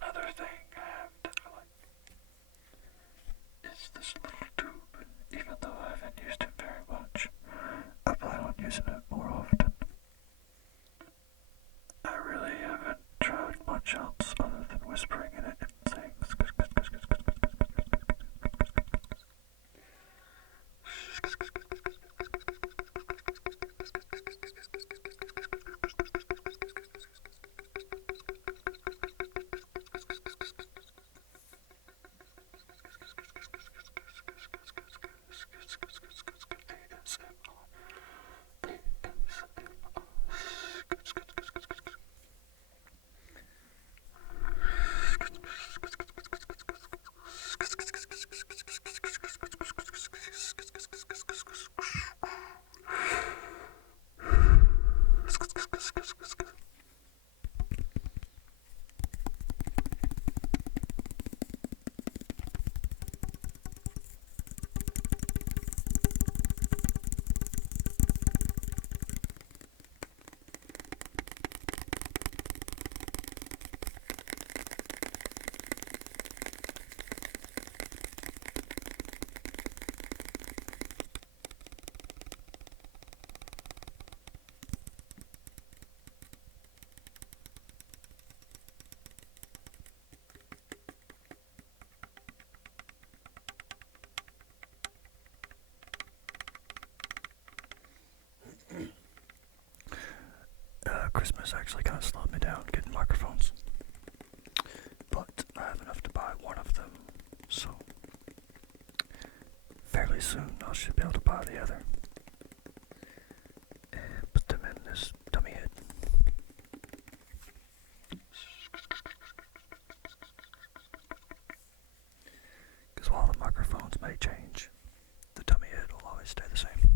Another thing I have that I like is this little tube. Even though I haven't used it very much, I plan on using it more often. I really haven't tried much else other than whispering in it and saying Christmas actually kind of slowed me down getting microphones, but I have enough to buy one of them, so fairly soon I should be able to buy the other and put them in this dummy head. Because while the microphones may change, the dummy head will always stay the same.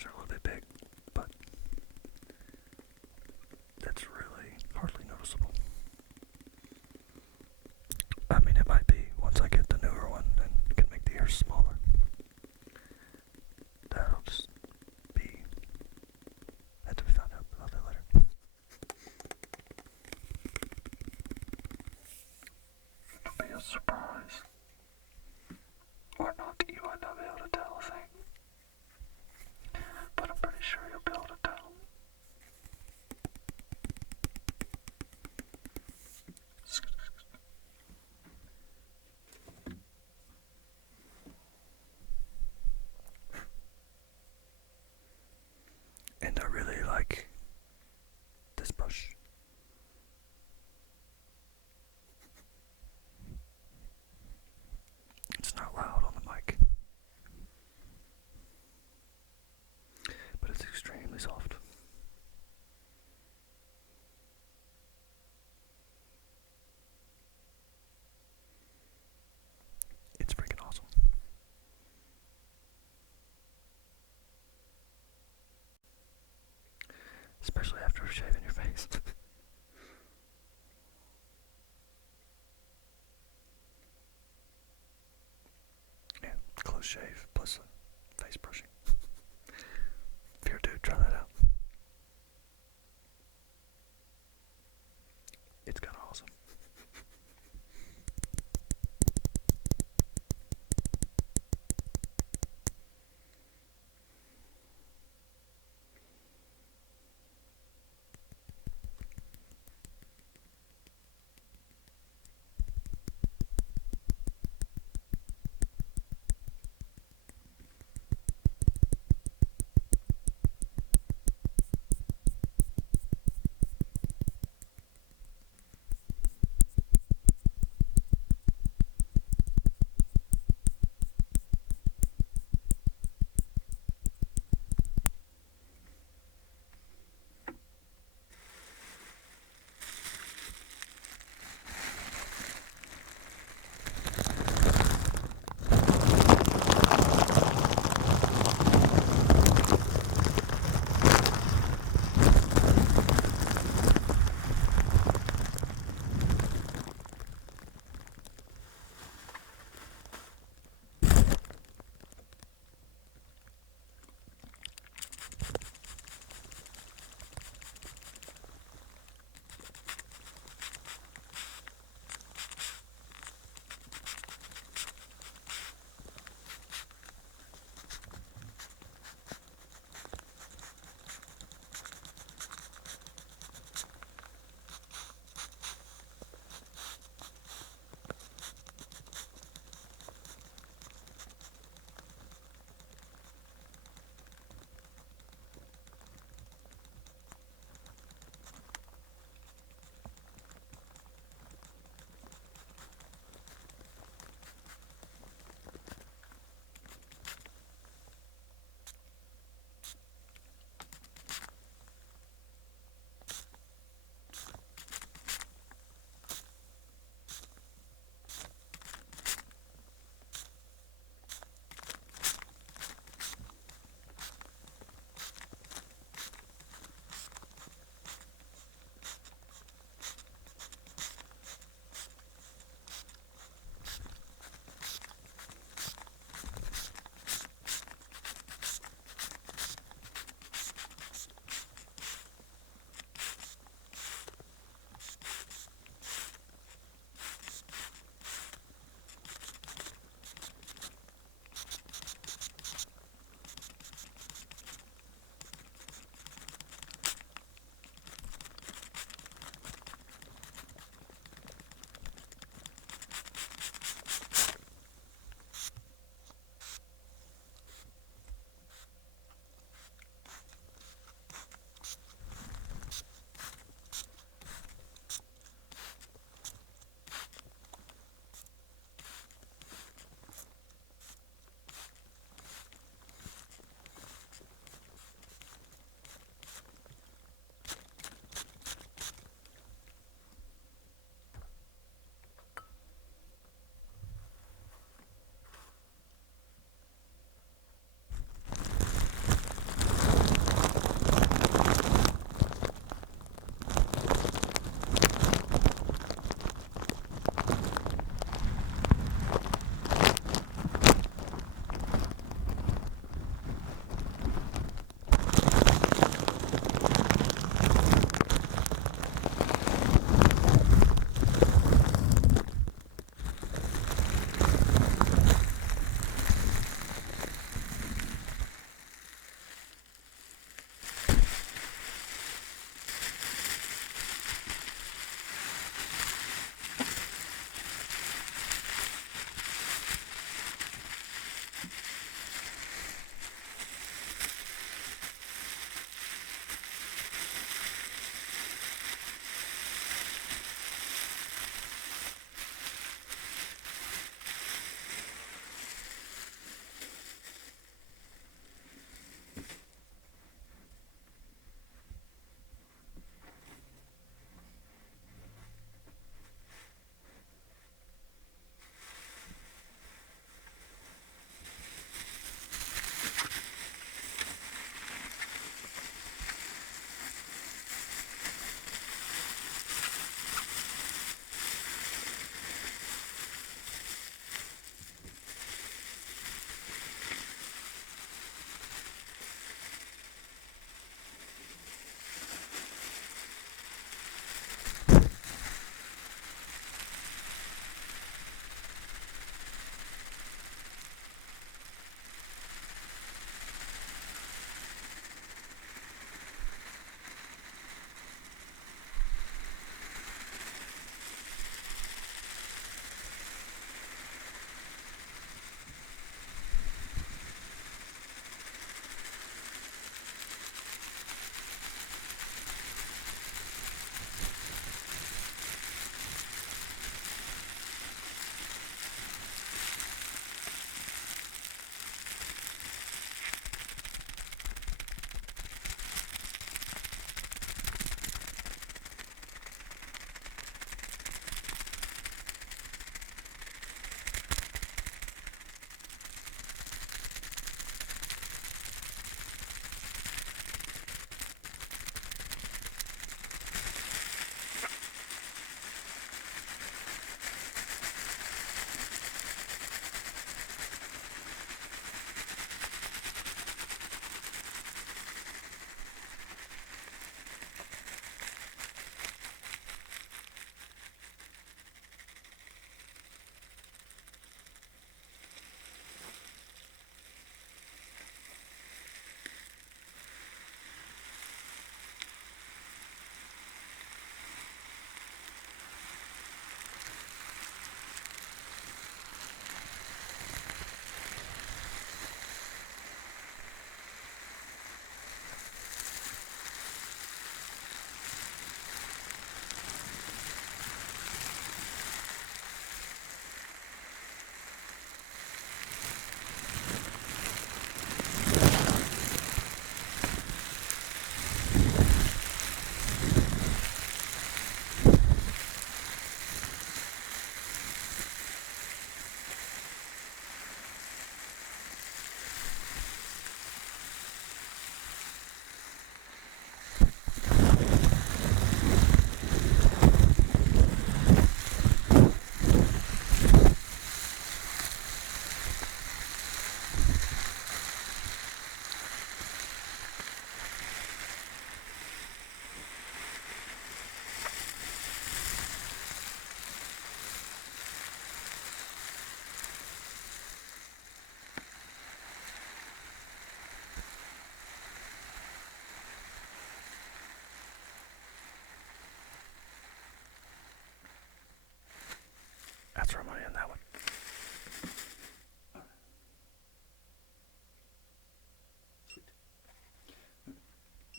fingers are a little bit big, but that's really hardly noticeable. I mean, it might be once I get the newer one and can make the ears smaller. That'll just be, had to be found out about that later. It'll be a surprise. Or not, you might not be able to tell a thing. But I'm pretty sure you'll be able to tell. And I really like this brush. It's not loud on the mic, but it's extremely soft. It's freaking awesome. Especially after shaving your face. Yeah, close shave plus face brushing. If you're a dude, try that out. It's kind of awesome.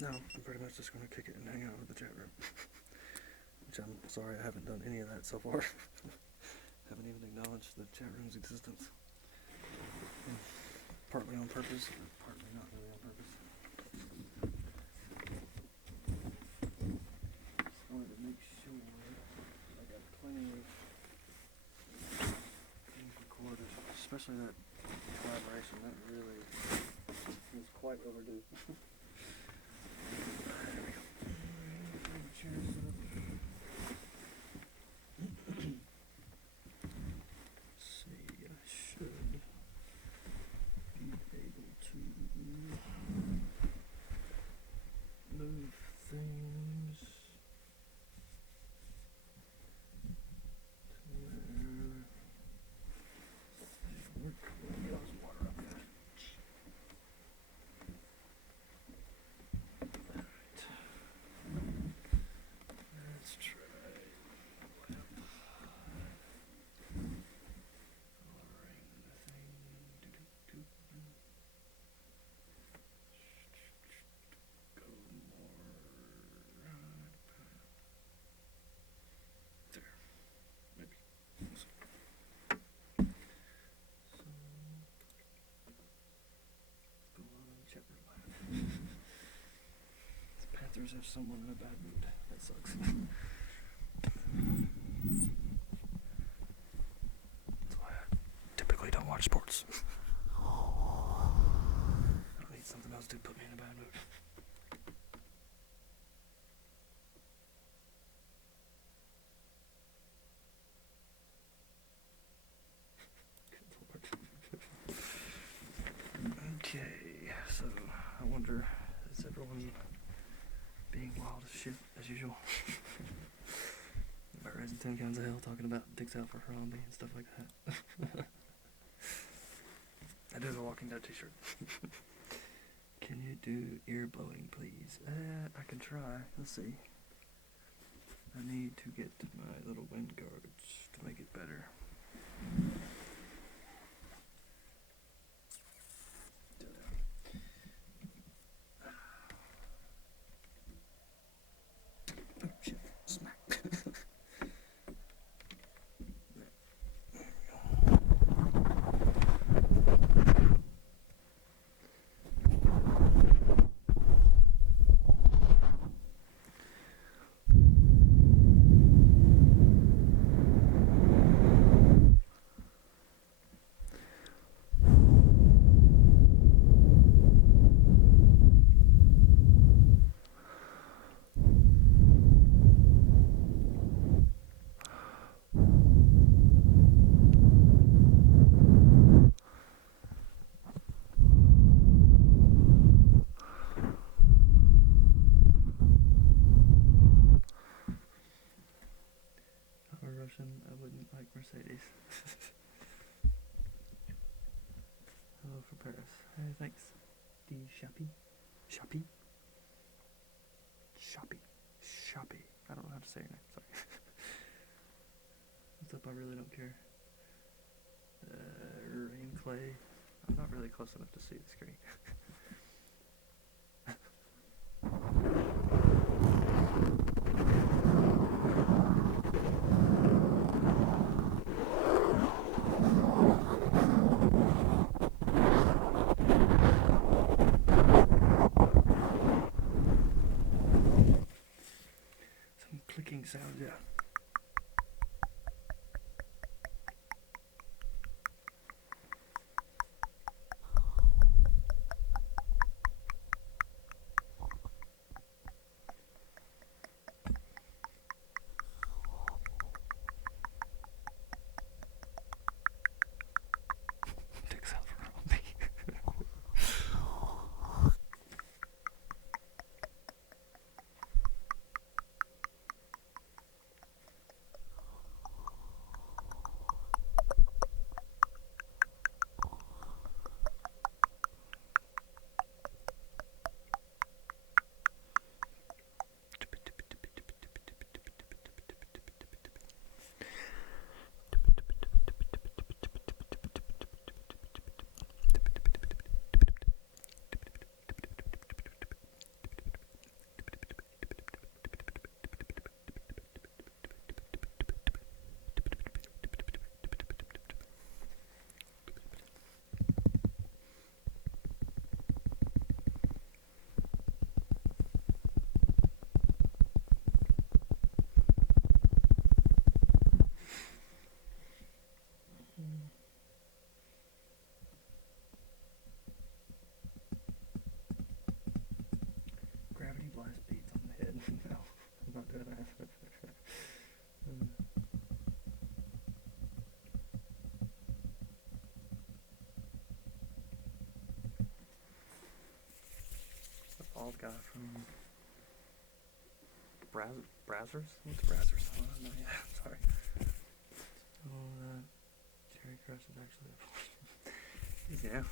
No, I'm pretty much just going to kick it and hang out with the chat room. Which I'm sorry I haven't done any of that so far. Haven't even acknowledged the chat room's existence. And partly on purpose, or partly not really on purpose. Just wanted to make sure I got plenty of things recorded, especially that collaboration. That really was quite overdue. There we go. Cheers up. See, I should be able to move things to where get all this water up there. Alright. Let's try lowering the thing. Go more. There. Maybe. So, go on and check the lab. The Panthers have someone in a bad mood. That sucks. That's why I typically don't watch sports. I don't need something else to put me in a bad mood. Okay, so I wonder, is everyone being wild as shit as usual? About raising 10 kinds of hell, talking about dicks out for Harambe and stuff like that. I do have a Walking Dead t-shirt. Can you do ear blowing, please? I can try. Let's see. I need to get my little wind guards to make it better. Oh shit, smack. Russian, I wouldn't like Mercedes. Hello for Paris. Hey, thanks. D. Shoppy? Shoppy? Shoppy. Shoppy. I don't know how to say your name, sorry. What's up, I really don't care. Rain Clay. I'm not really close enough to see the screen. Clicking sound, yeah. Dicks out for me. bald guy from Brazzers? What's Brazzers? Oh, no, yeah, sorry. Oh, that Cherry Crush is actually a yeah.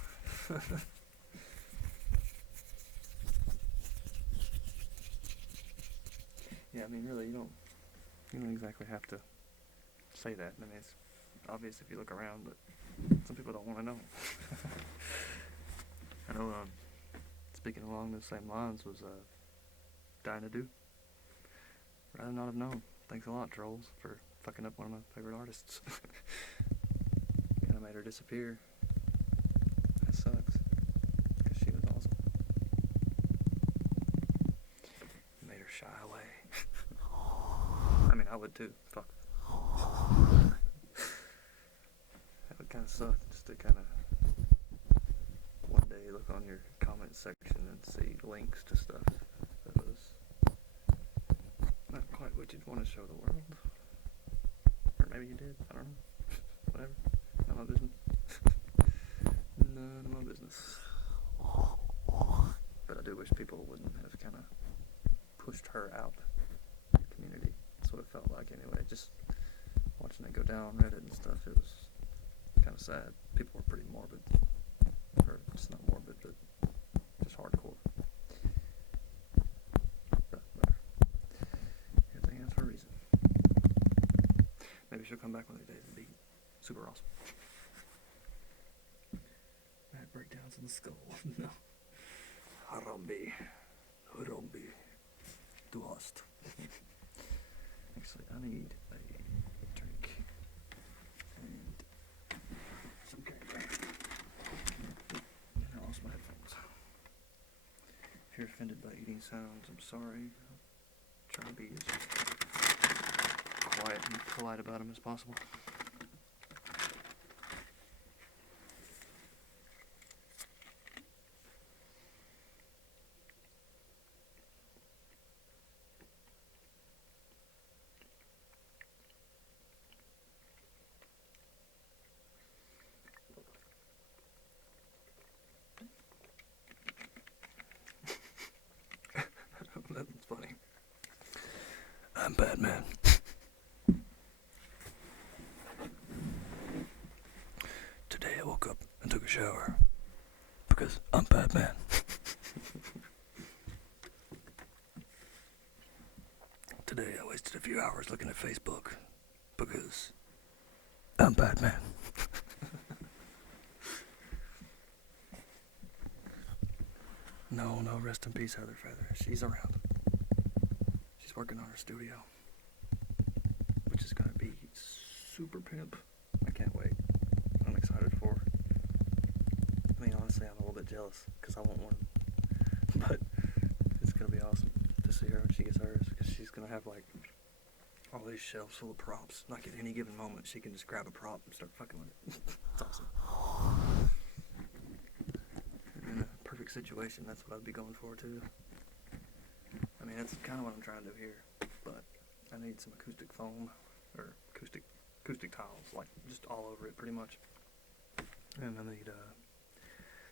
Yeah, I mean, really, you don't exactly have to say that. I mean, it's obvious if you look around, but some people don't want to know. I know, speaking along those same lines was, Dying to Do. Rather not have known. Thanks a lot, trolls, for fucking up one of my favorite artists. Kinda made her disappear. That sucks. Because she was awesome. Made her shy away. I mean, I would too. Fuck. That would kinda suck, just to kinda one day look on your comment section and see links to stuff that was not quite what you'd want to show the world. Or maybe you did, I don't know. Whatever. Not my business. None of my business. But I do wish people wouldn't have kind of pushed her out of the community. That's what it felt like anyway. Just watching it go down Reddit and stuff, it was kind of sad. People were pretty morbid. Or just not morbid, but just hardcore. But whatever. Everything happens for a reason. Maybe she'll come back one of these days and be super awesome. Mad breakdowns in the skull. No. Harambe. Du hast. Actually, I need a drink. And some cake. And I lost my headphones. If you're offended by eating sounds, I'm sorry. I'll try to be as quiet and polite about them as possible. That's funny. I'm Batman. Today I woke up and took a shower because I'm Batman. Today I wasted a few hours looking at Facebook because I'm Batman. No, rest in peace, Heather Feather. She's around. She's working on her studio, which is gonna be super pimp. I can't wait. I'm excited for her. I mean, honestly, I'm a little bit jealous because I want one, but it's gonna be awesome to see her when she gets hers, because she's gonna have like all these shelves full of props. Like at any given moment, she can just grab a prop and start fucking with it. It's awesome. In a perfect situation, that's what I'd be going for too. I mean, that's kind of what I'm trying to do here, but I need some acoustic foam, or acoustic tiles, like just all over it pretty much. And I need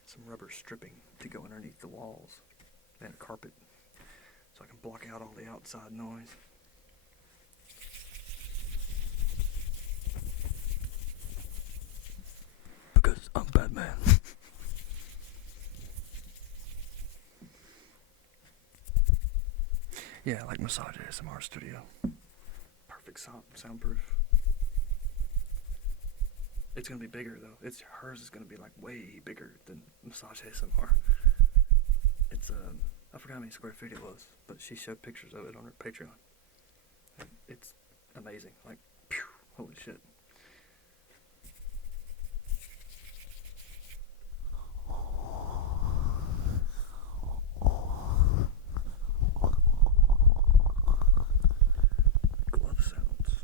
some rubber stripping to go underneath the walls, and a carpet, so I can block out all the outside noise. Because I'm Batman. Yeah, like Massage ASMR Studio. Perfect soundproof. It's gonna be bigger though. Hers is gonna be like way bigger than Massage ASMR. It's I forgot how many square feet it was, but she showed pictures of it on her Patreon. And it's amazing. Like, phew, holy shit. Glove sounds.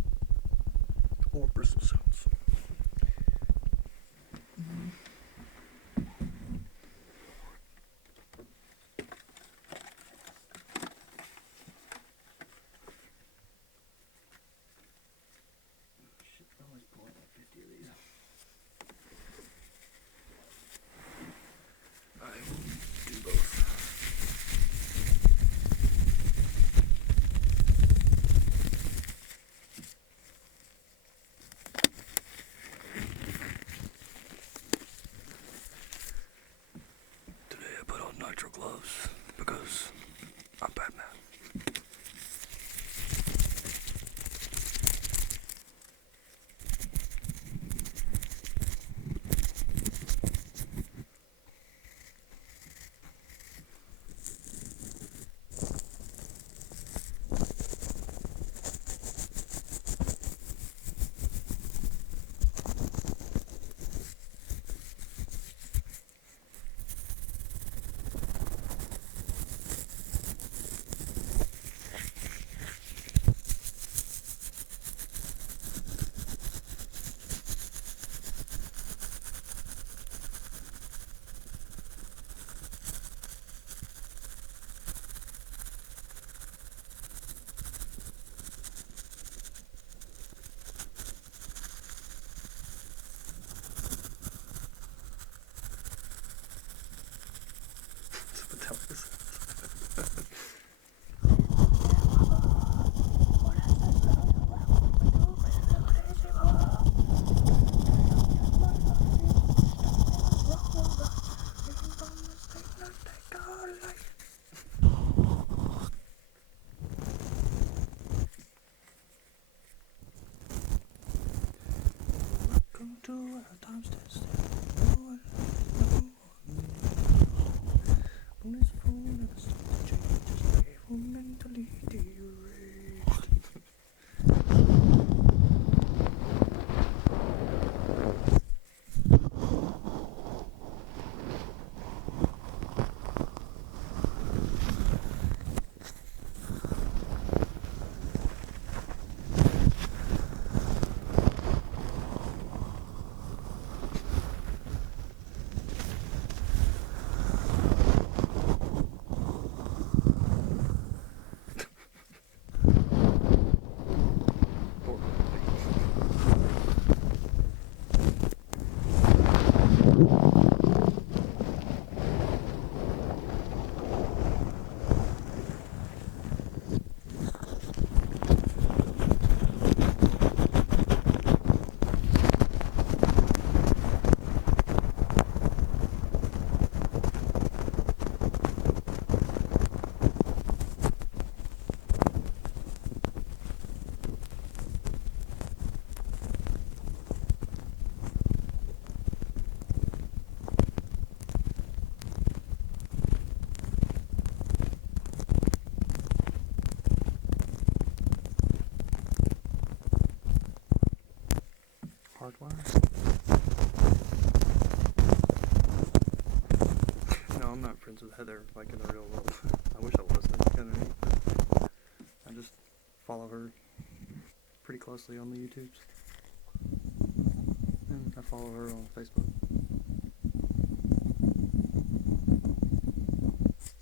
Or bristle sounds. I will do both. electro gloves because I'm Batman. To a time's test. No one, when it's full and it's starting to change, just stay mentally deranged. Hardwire? No, I'm not friends with Heather like in the real world. I wish I was. That's kind of neat. I just follow her pretty closely on the YouTubes. And I follow her on Facebook.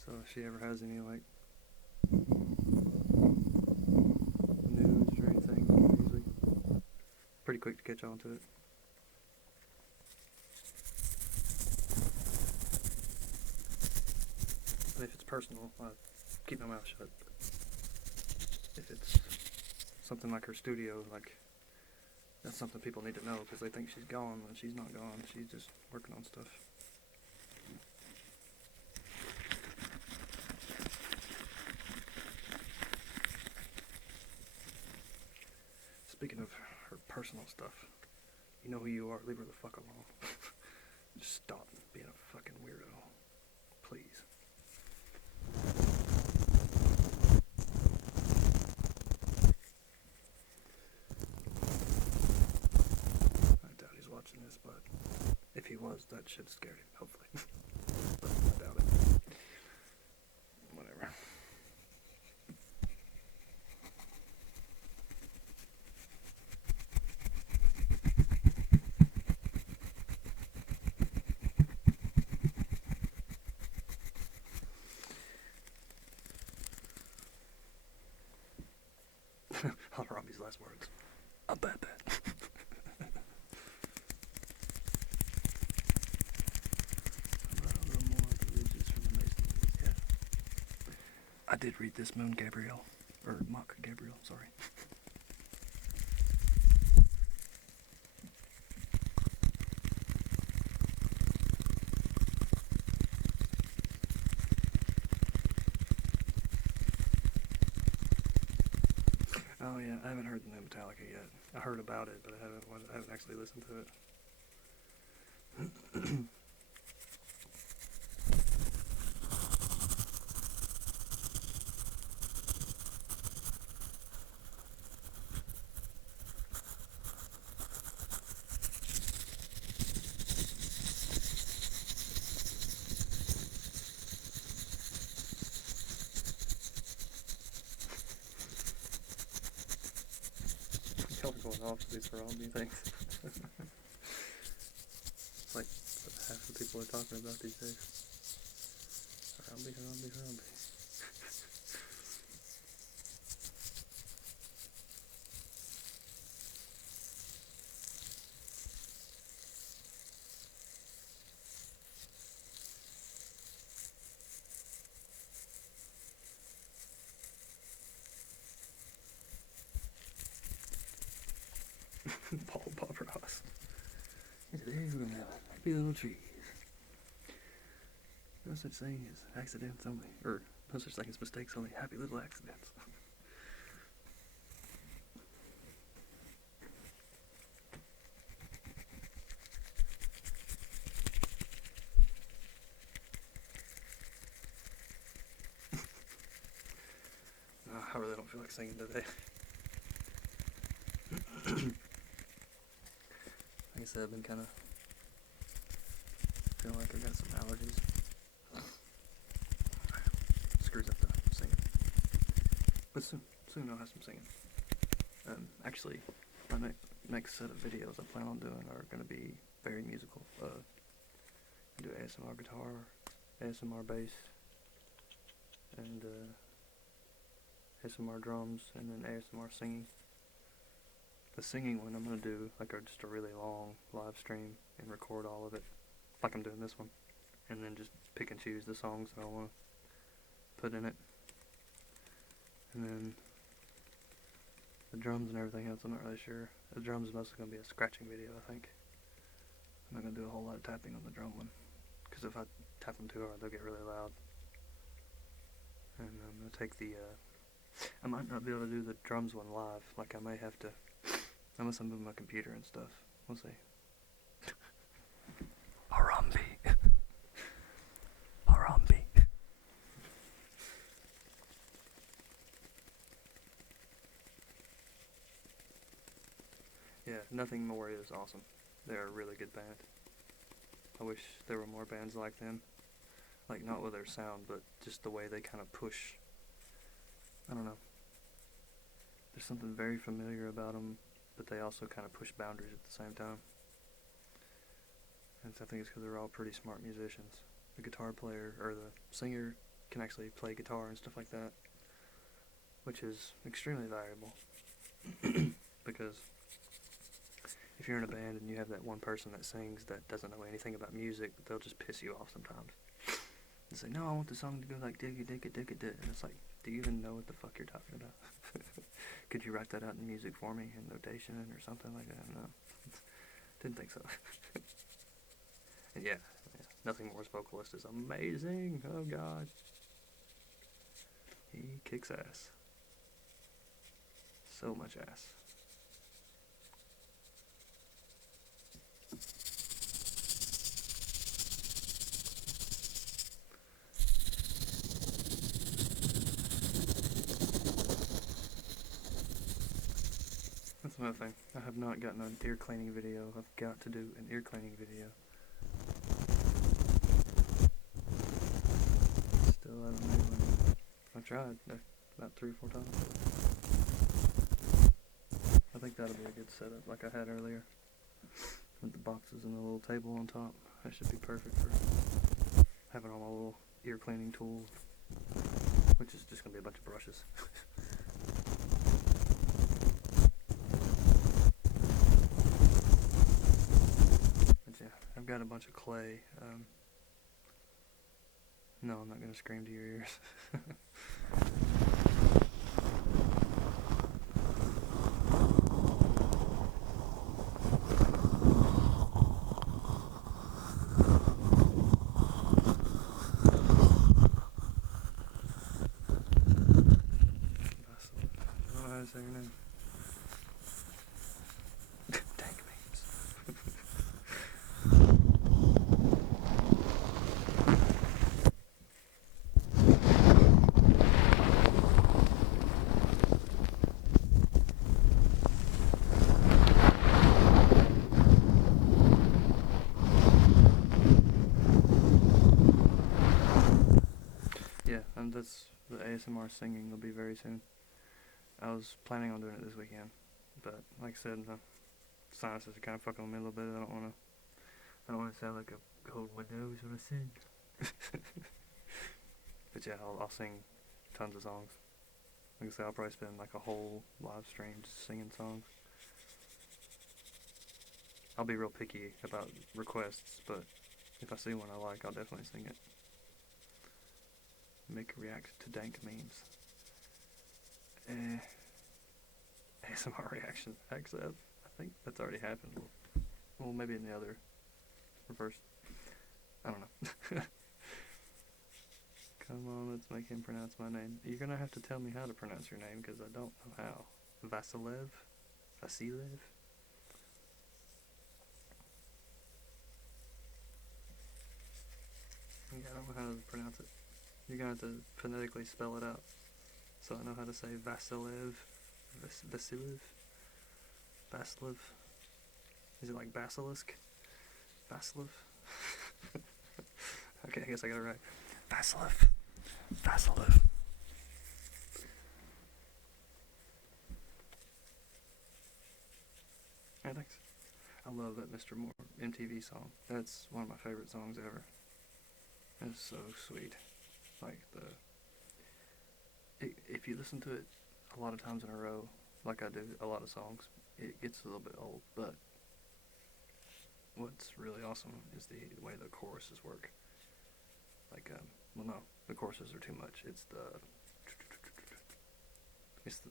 So if she ever has any like news or anything, I'm usually pretty quick to catch on to it. And if it's personal, I keep my mouth shut. If it's something like her studio, like that's something people need to know because they think she's gone when she's not gone. She's just working on stuff. Speaking of her personal stuff, you know who you are, leave her the fuck alone. Just stop being a fucking weirdo. Please. I doubt he's watching this, but if he was, that shit scared him, hopefully. But I doubt it. Whatever. Hammurabi's last words. I'm Batman. A little more religious from the Mason. Yeah. I did read this Moon Gabriel. Or Mock Gabriel, sorry. haven't heard the new Metallica yet. I heard about it, but I haven't actually listened to it. Y'all are going off to these Harambe things. It's like half the people are talking about these days. Harambe, Harambe, Harambe. Paul Bob Ross. Today we're gonna have happy little trees. No such thing as accidents only, or no such thing as mistakes only, happy little accidents. I really don't feel like singing today. Like I said, I've been kind of feeling like I got some allergies. Screws up the singing. But soon I'll have some singing. Actually, my next set of videos I plan on doing are going to be very musical. Do ASMR guitar, ASMR bass, and ASMR drums, and then ASMR singing. The singing one I'm going to do like just a really long live stream and record all of it, like I'm doing this one, and then just pick and choose the songs that I want to put in it. And then the drums and everything else, I'm not really sure. The drums is mostly going to be a scratching video, I think. I'm not going to do a whole lot of tapping on the drum one, because if I tap them too hard, they'll get really loud. And I'm going to take the, I might not be able to do the drums one live, like I may have to, unless I'm moving my computer and stuff. We'll see. Harambe. Harambe. Yeah, Nothing More is awesome. They're a really good band. I wish there were more bands like them. Like, not with their sound, but just the way they kind of push. I don't know. There's something very familiar about them, but they also kind of push boundaries at the same time. And I think it's because they're all pretty smart musicians. The guitar player, or the singer, can actually play guitar and stuff like that, which is extremely valuable. Because if you're in a band and you have that one person that sings that doesn't know anything about music, they'll just piss you off sometimes. And say, no, I want the song to go like digga digga digga digga. And it's like, do you even know what the fuck you're talking about? Could you write that out in music for me, in notation or something like that? No. Didn't think so. And yeah, Nothing More's vocalist is amazing. Oh god. He kicks ass. So much ass. That's another thing. I have not gotten an ear cleaning video. I've got to do an ear cleaning video. Still haven't made one. I've tried about 3 or 4 times. I think that'll be a good setup like I had earlier. With the boxes and the little table on top. That should be perfect for having all my little ear cleaning tools. Which is just going to be a bunch of brushes. I've got a bunch of clay. No, I'm not going to scream to your ears. I don't know how to say her name. and that's the ASMR singing will be very soon. I was planning on doing it this weekend, but like I said, the sinuses are kind of fucking with me a little bit. I don't want to sound like a cold my nose when I sing. But yeah, I'll sing tons of songs. Like I said, I'll probably spend like a whole live stream just singing songs. I'll be real picky about requests, but if I see one I like, I'll definitely sing it. Make a react to dank memes. ASMR reaction accept. I think that's already happened. Well, maybe in the other reverse. I don't know. Come on, let's make him pronounce my name. You're gonna have to tell me how to pronounce your name, because I don't know how. Vasilev? Vasilev? Yeah, I don't know how to pronounce it. You're gonna have to phonetically spell it out, so I know how to say Vasilev. Vasilev? Vasilev? Is it like basilisk? Vasilev? Okay, I guess I got it right. Vasilev. Vasilev. Yeah, thanks. I love that Mr. Moore MTV song. That's one of my favorite songs ever. It's so sweet. Like if you listen to it a lot of times in a row, like I do a lot of songs, it gets a little bit old, but what's really awesome is the way the choruses work. Like, well, no, the choruses are too much. It's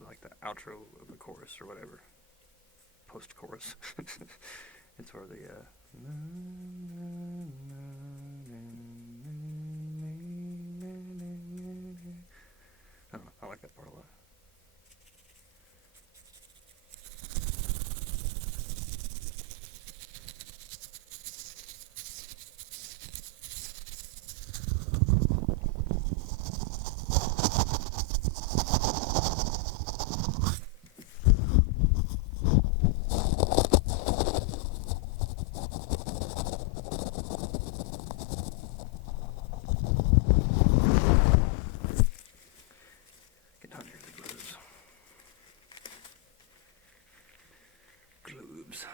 like the outro of the chorus or whatever. Post-chorus. It's where the, I don't know, I like that part a lot. Get down here to the globes. Globes.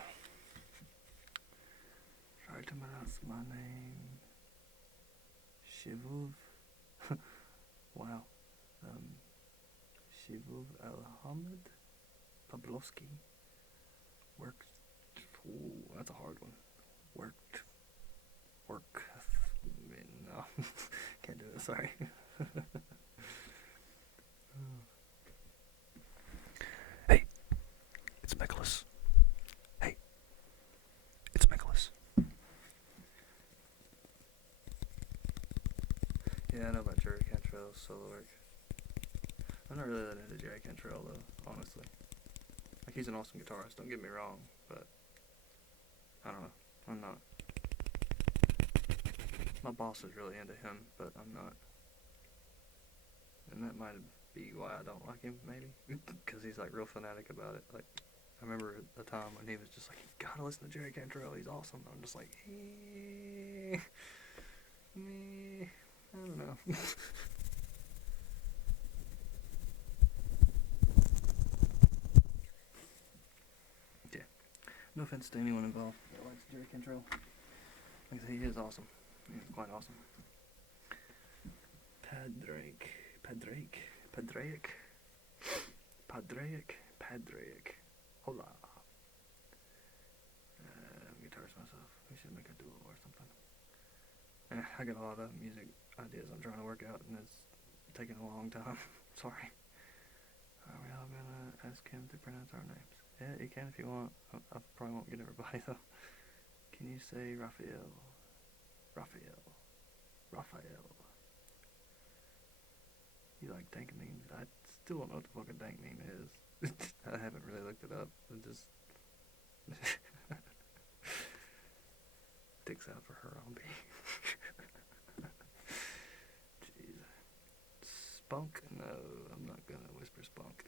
Try to pronounce my name. Shivov. Wow. Shivov Alhamid Pavlovsky. Worked. Ooh, that's a hard one. Work. No, can't do it. Sorry. Hey, it's Nicholas. Hey, it's Nicholas. Yeah, I know about Jerry Cantrell's solo work. I'm not really that into Jerry Cantrell though, honestly. Like, he's an awesome guitarist, don't get me wrong, but I don't know. I'm not. My boss is really into him, but I'm not. And that might be why I don't like him, maybe. Because he's like real fanatic about it. Like, I remember a time when he was just like, you gotta listen to Jerry Cantrell, he's awesome. I'm just like, I don't know. Yeah. No offense to anyone involved that likes Jerry Cantrell. Like I say, he is awesome. He's quite awesome. Padraic. Hola. Guitarist myself. We should make a duo or something. I got a lot of music ideas I'm trying to work out, and it's taking a long time. Sorry. Are we all gonna ask him to pronounce our names? Yeah, you can if you want. I probably won't get everybody though. Can you say Raphael? You like dank memes? I still don't know what the fuck a dank meme is. I haven't really looked it up. It just dicks out for her on B. Jeez. Spunk? No, I'm not gonna whisper spunk.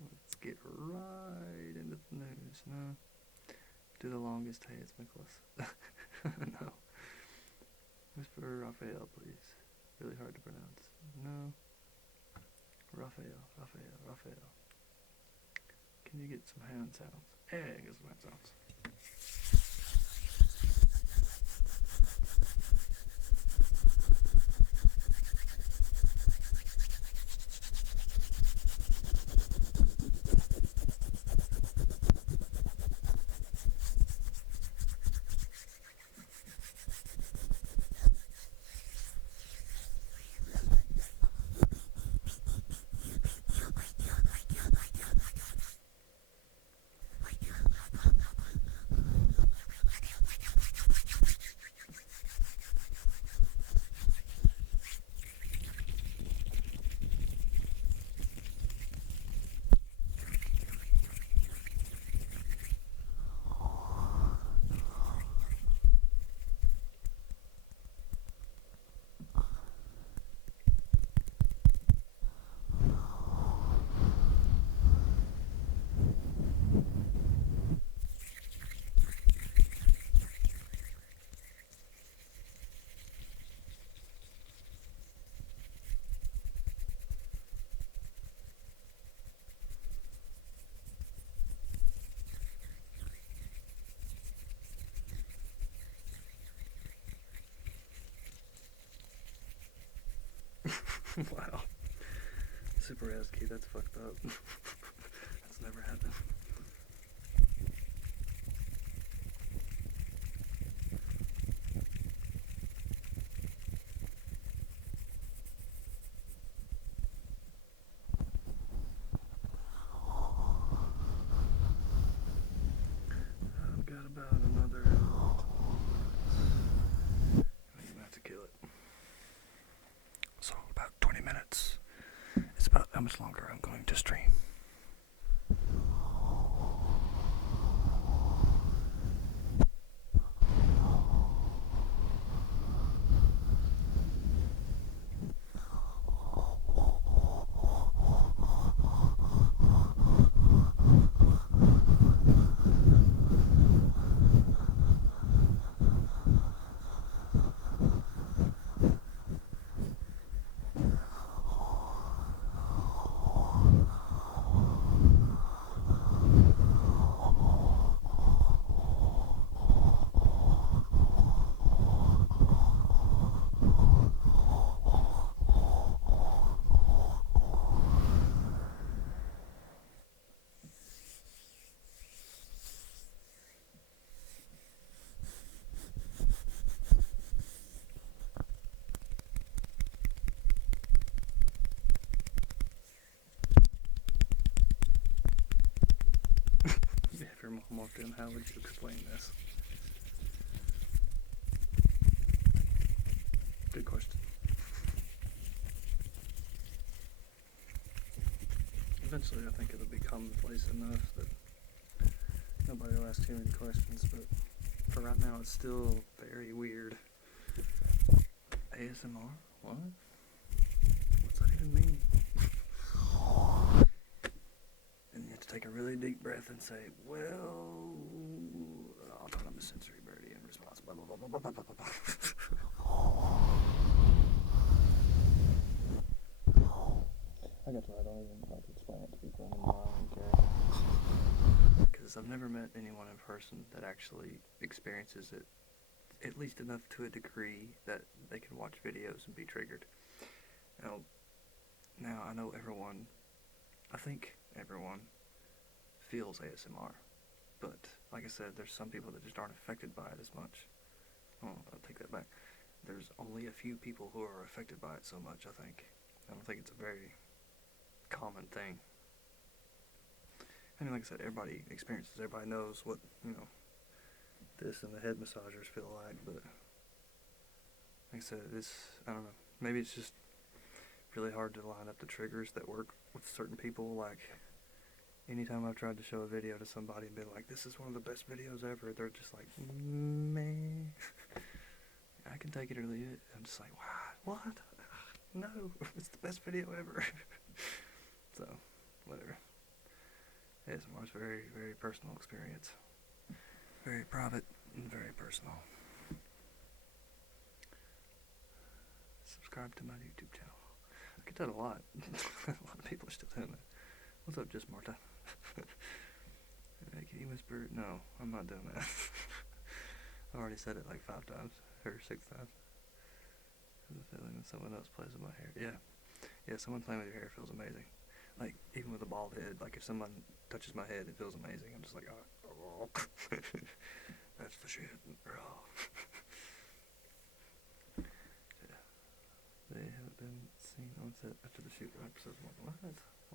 Let's get right into the news. No. Do the longest. Hey, it's Nicholas. No. Whisper Raphael, please. Really hard to pronounce. No. Raphael. Can you get some hand sounds? Yeah, get some hand sounds. Wow. Super ASCII, that's fucked up. That's never happened. I've got about another 12 minutes. I'm gonna have to kill it. So about 20 minutes. It's about how much longer I'm going to stream. If your mom walked in, how would you explain this? Good question. Eventually, I think it'll be commonplace enough that nobody will ask too many questions, but for right now, it's still very weird. ASMR? What? What's that even mean? And you have to take a really deep breath and say, well, autonomous sensory birdie and response, blah, blah, blah, blah, blah, blah, blah, blah. I got to I don't even like to explain it to people anymore. I don't care. Because I've never met anyone in person that actually experiences it, at least enough to a degree that they can watch videos and be triggered. Now I know everyone, I think everyone feels ASMR, but like I said, there's some people that just aren't affected by it as much. Oh, I'll take that back. There's only a few people who are affected by it so much, I think. I don't think it's a very common thing. I mean, like I said, everybody experiences, everybody knows what, this and the head massagers feel like, but like I said, I don't know, maybe it's just really hard to line up the triggers that work with certain people. Like, anytime I've tried to show a video to somebody and been like, this is one of the best videos ever, they're just like, man, I can take it or leave it. I'm just like, what? No, it's the best video ever. So, whatever. ASMR is a very, very personal experience. Very private and very personal. So, subscribe to my YouTube channel. I get that a lot. A lot of people are still doing that. What's up, Just Marta? Can you whisper? No, I'm not doing that. I already said it like 5 times, or 6 times. The feeling when someone else plays with my hair. Yeah, someone playing with your hair feels amazing. Like, even with a bald head, like if someone touches my head, it feels amazing. I'm just like, oh. That's the shit. Oh. Yeah. They have been seen on set after the shoot. Episode 1.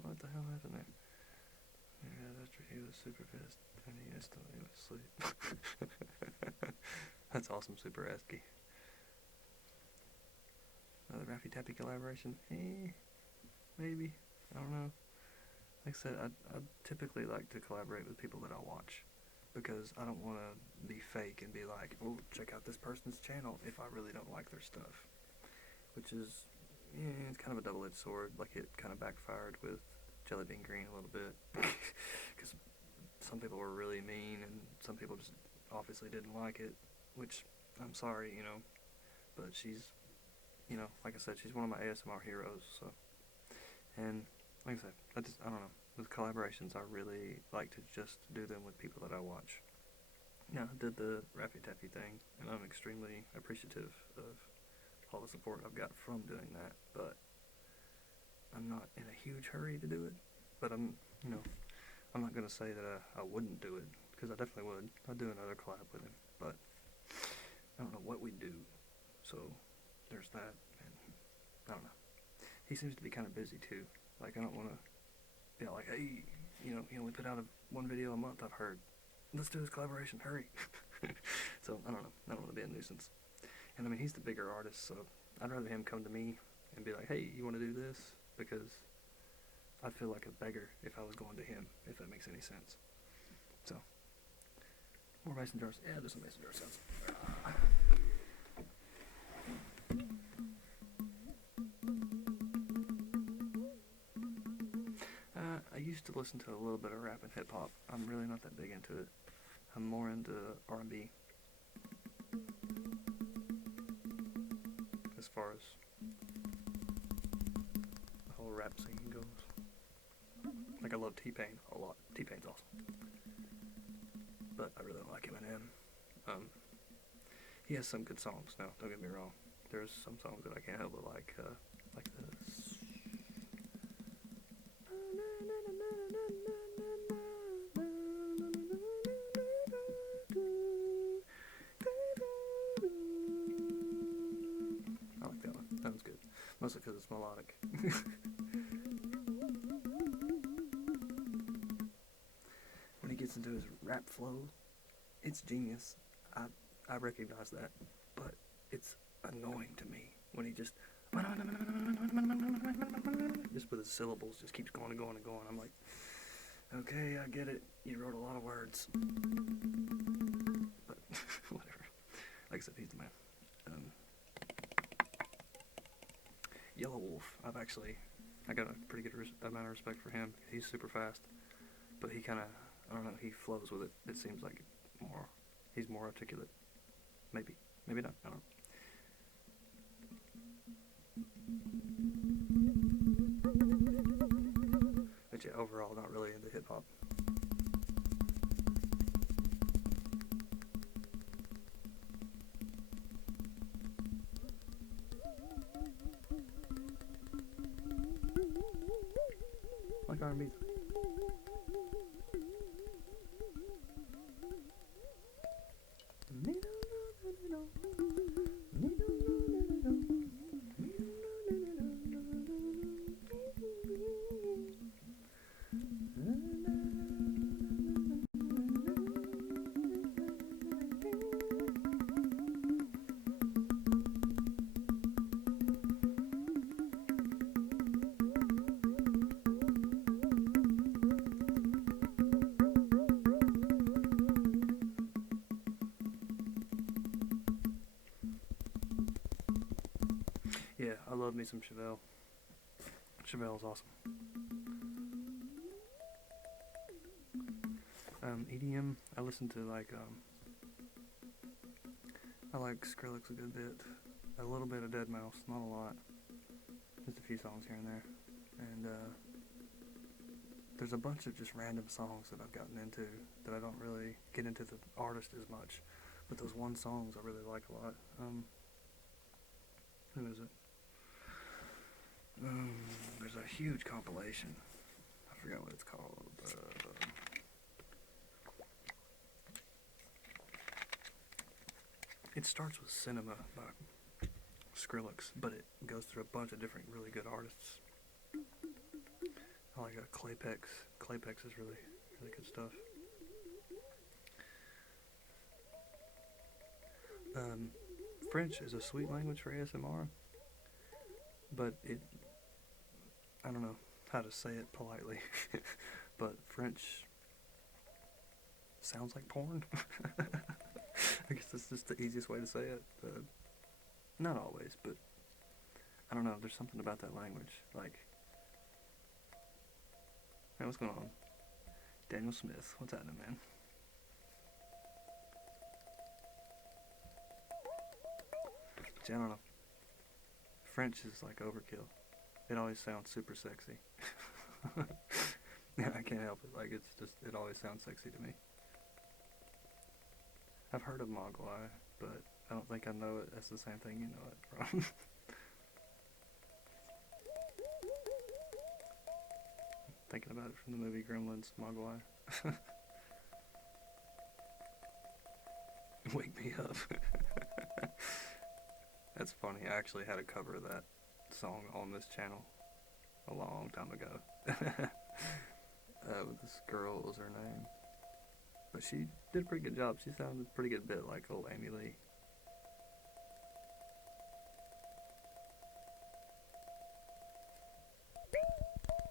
What the hell happened there? Yeah, after he was super pissed, and he instantly went to sleep. That's awesome, Super ASCII. Another Raffy Tappy collaboration? Maybe. I don't know. Like I said, I typically like to collaborate with people that I watch, because I don't want to be fake and be like, oh, check out this person's channel if I really don't like their stuff. Which is, it's kind of a double-edged sword. Like, it kind of backfired with Jelly Bean Green a little bit, because some people were really mean, and some people just obviously didn't like it, which, I'm sorry, but she's, like I said, she's one of my ASMR heroes, so, and, like I said, I don't know, with collaborations, I really like to just do them with people that I watch. I did the Raffy Taffy thing, and I'm extremely appreciative of all the support I've got from doing that, but I'm not in a huge hurry to do it, but I'm not going to say that I wouldn't do it, because I definitely would. I'd do another collab with him, but I don't know what we'd do, so there's that, and I don't know. He seems to be kind of busy, too. Like, I don't want to be like, hey, he only put out one video a month, I've heard. Let's do this collaboration, hurry. So, I don't know. I don't want to be a nuisance. And, I mean, he's the bigger artist, so I'd rather him come to me and be like, hey, you want to do this? Because I'd feel like a beggar if I was going to him, if that makes any sense. So, more mason jars. Yeah, there's some mason jar sounds. I used to listen to a little bit of rap and hip-hop. I'm really not that big into it. I'm more into R&B. As far as the whole rap scene goes. Like, I love T-Pain a lot. T-Pain's awesome. But I really don't like Eminem. He has some good songs now, don't get me wrong. There's some songs that I can't help but like this. I like that one. That one's good. Mostly because it's melodic. When he gets into his rap flow, it's genius. I recognize that, but it's annoying to me when he just with his syllables just keeps going and going and going. I'm like, okay, I get it. You wrote a lot of words, but whatever. Like I said, he's the man. Yellow Wolf. I got a pretty good amount of respect for him. He's super fast, but he kind of, I don't know, he flows with it. It seems like he's more articulate. Maybe not. I don't know. But yeah, overall, not really into hip hop. Like R&B. Yeah, I love me some Chevelle. Chevelle's awesome. EDM, I listen to like I like Skrillex a good bit. A little bit of Dead Mouse, not a lot. Just a few songs here and there. And there's a bunch of just random songs that I've gotten into that I don't really get into the artist as much. But those one songs I really like a lot. Who is it? There's a huge compilation. I forgot what it's called. It starts with Cinema by Skrillex, but it goes through a bunch of different really good artists. I like Claypex. Claypex is really, really good stuff. French is a sweet language for ASMR, but I don't know how to say it politely, but French sounds like porn. I guess that's just the easiest way to say it. Not always, but I don't know. There's something about that language. Like, hey, what's going on? Daniel Smith, what's happening, man? But yeah, I don't know. French is like overkill. It always sounds super sexy. Yeah, I can't help it. Like, it's just, it always sounds sexy to me. I've heard of Mogwai, but I don't think I know it. That's the same thing you know it from. Thinking about it from the movie Gremlins, Mogwai. Wake me up. That's funny. I actually had a cover of that song on this channel a long time ago. This girl, what was her name? But she did a pretty good job. She sounded a pretty good bit like old Amy Lee.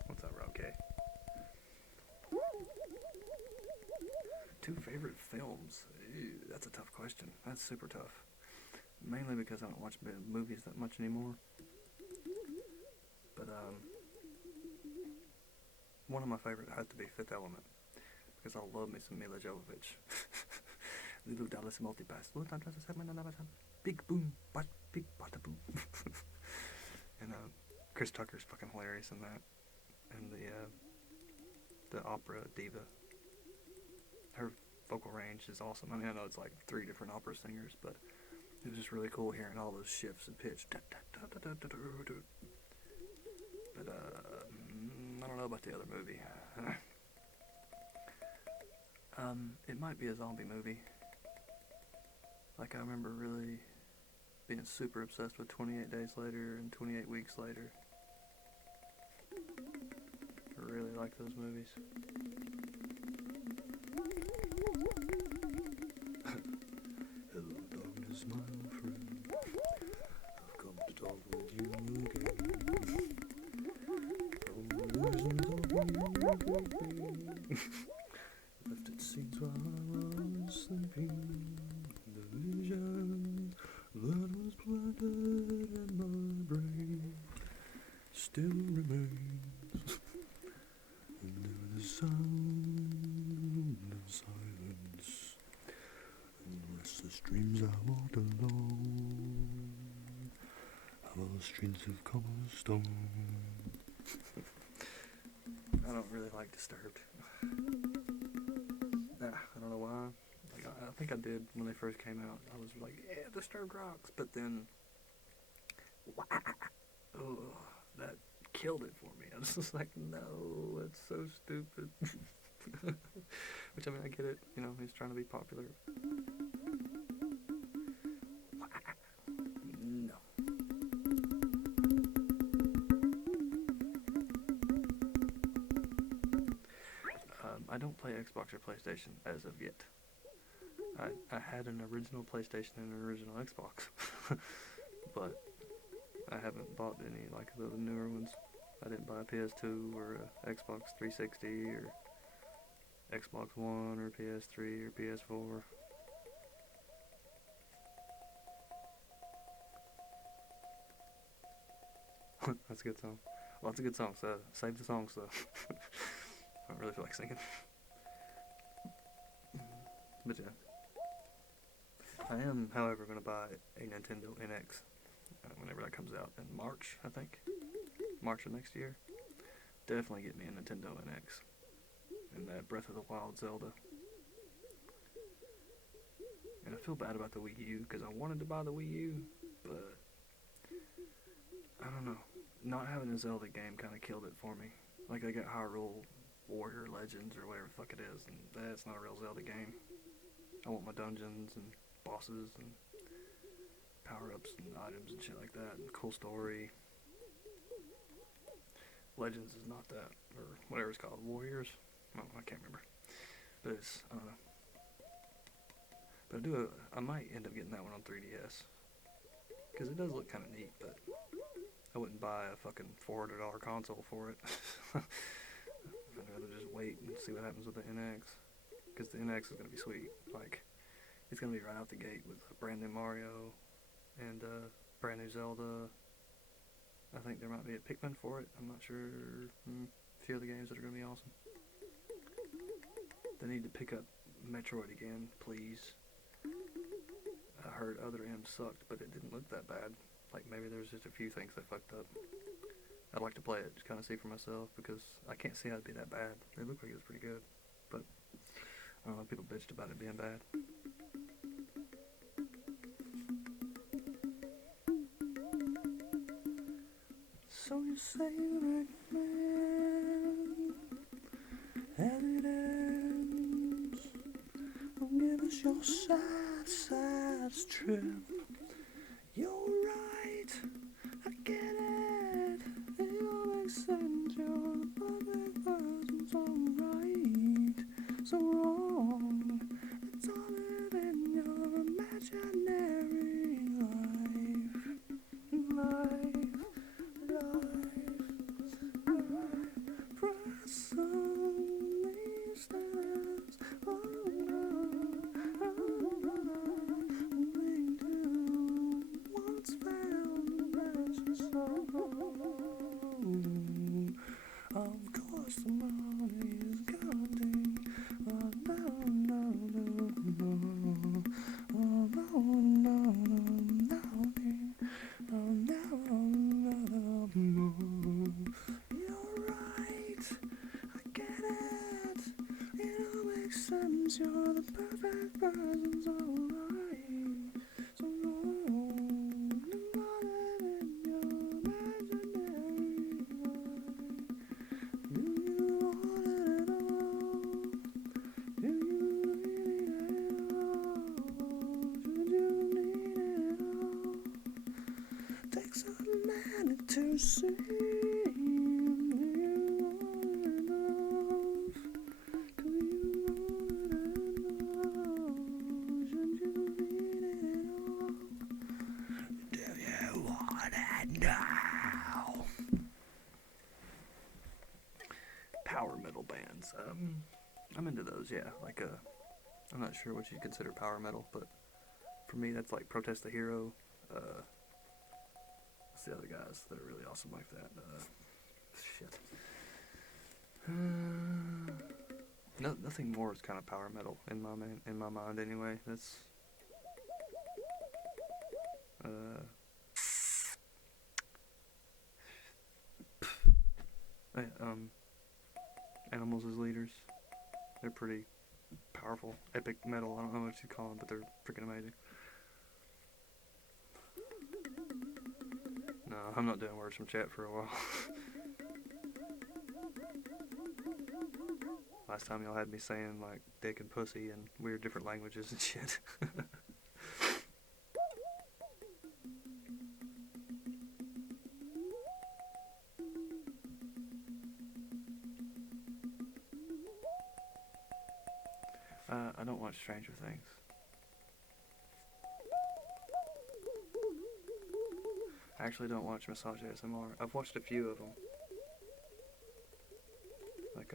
What's up, Rob K? 2 favorite films? Ew, that's a tough question. That's super tough. Mainly because I don't watch movies that much anymore. But one of my favorite has to be Fifth Element, because I love me some Mila Jovovich. Little Dallas multipass. Big boom, big bada boom. And Chris Tucker's fucking hilarious in that. And the opera diva. Her vocal range is awesome. I mean, I know it's like 3 different opera singers, but it was just really cool hearing all those shifts and pitch. But I don't know about the other movie. It might be a zombie movie. Like, I remember really being super obsessed with 28 Days Later and 28 Weeks Later. I really like those movies. Hello, darkness, my friend. I've come to talk with you again. Left its scenes while I was sleeping. The vision that was planted in my brain still remains. And there the sound of silence, and restless dreams I walked alone. How all streets of cobblestone. I don't really like Disturbed. I don't know why. Like, I think I did when they first came out. I was like, yeah, Disturbed rocks. But then, that killed it for me. I was just like, no, it's so stupid. Which, I mean, I get it. You know, he's trying to be popular. No. I don't play Xbox or PlayStation as of yet. I had an original PlayStation and an original Xbox, but I haven't bought any like the newer ones. I didn't buy a PS2 or a Xbox 360 or Xbox One or PS3 or PS4. That's a good song. Lots of good songs. Save the songs though. I don't really feel like singing. But yeah. I am, however, going to buy a Nintendo NX whenever that comes out in March, I think. March of next year. Definitely get me a Nintendo NX. And that Breath of the Wild Zelda. And I feel bad about the Wii U, because I wanted to buy the Wii U, but I don't know. Not having a Zelda game kind of killed it for me. Like, I got Hyrule Warrior Legends or whatever the fuck it is, and that's not a real Zelda game. I want my dungeons and bosses and power-ups and items and shit like that, and cool story. Legends is not that, or whatever it's called, Warriors? Oh, I can't remember. But it's, I don't know. But I might end up getting that one on 3DS. Because it does look kind of neat, but I wouldn't buy a fucking $400 console for it. I'd rather just wait and see what happens with the NX. Because the NX is going to be sweet. Like, it's going to be right out the gate with a brand new Mario and a brand new Zelda. I think there might be a Pikmin for it. I'm not sure. A few other games that are going to be awesome. They need to pick up Metroid again, please. I heard Other M sucked, but it didn't look that bad. Like, maybe there's just a few things that fucked up. I'd like to play it, just kind of see for myself, because I can't see how it'd be that bad. It looked like it was pretty good, but I don't know, people bitched about it being bad. So you say you recommend evidence. Don't give us your side trip. You're right, I get it. It all makes sense. You're the perfect person, so right, so wrong. It's all within your imaginary life. Press on these stairs. What's found the precious soul? Of course, the money is counting. Oh no. Oh no. You're right, I get it. It all makes sense. You're the perfect person, so right, so wrong. Not in your imaginary life. Do you want it all? Do you need it all? Should you need it all? Takes a minute to see. Do you want it enough? Do you want it enough? Should you need it all? Do you want it now? Power metal bands. I'm into those, yeah. Like, I'm not sure what you'd consider power metal, but for me, that's like Protest the Hero. What's the other guys that are really awesome like that? Shit. Nothing more is kind of power metal in my mind anyway. That's Animals as Leaders. They're pretty powerful. Epic metal. I don't know what you call them, but they're freaking amazing. No, I'm not doing words from chat for a while. Last time y'all had me saying like dick and pussy and weird different languages and shit. I don't watch Stranger Things. I actually don't watch massage ASMR. I've watched a few of them. Like,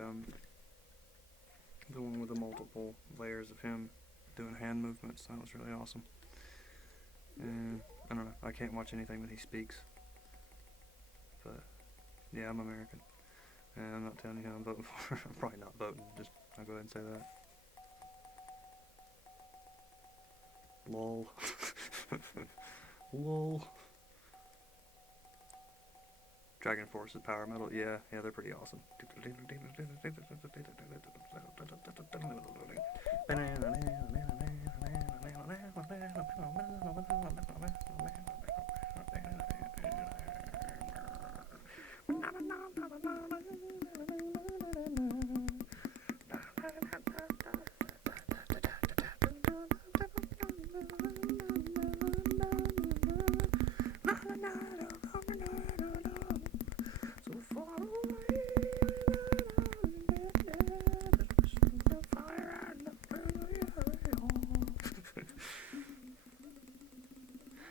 the one with the multiple layers of him doing hand movements. That was really awesome. And I don't know. I can't watch anything that he speaks. But yeah, I'm American. And I'm not telling you who I'm voting for. I'm probably not voting. I'll go ahead and say that. Lol. Lol. Dragon Force's power metal, yeah, they're pretty awesome.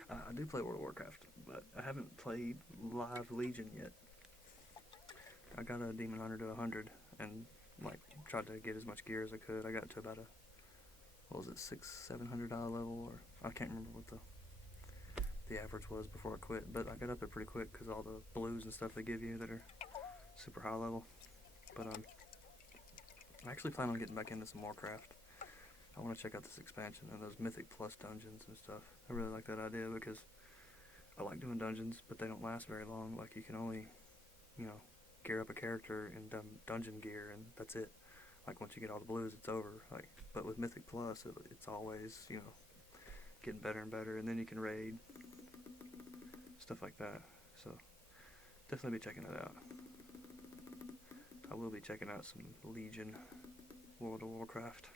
I do play World of Warcraft, but I haven't played Live Legion yet. I got a Demon Hunter to 100 and like tried to get as much gear as I could. I got to about a, what was it, $600-700 level, or I can't remember what the average was before I quit, but I got up there pretty quick because all the blues and stuff they give you that are super high level. But I actually plan on getting back into some Warcraft. I want to check out this expansion and those Mythic Plus dungeons and stuff. I really like that idea because I like doing dungeons, but they don't last very long. Like, you can only, gear up a character in dungeon gear, and that's it. Like, once you get all the blues, it's over. Like, but with Mythic Plus, it's always, getting better and better, and then you can raid, stuff like that. So, definitely be checking it out. I will be checking out some Legion, World of Warcraft.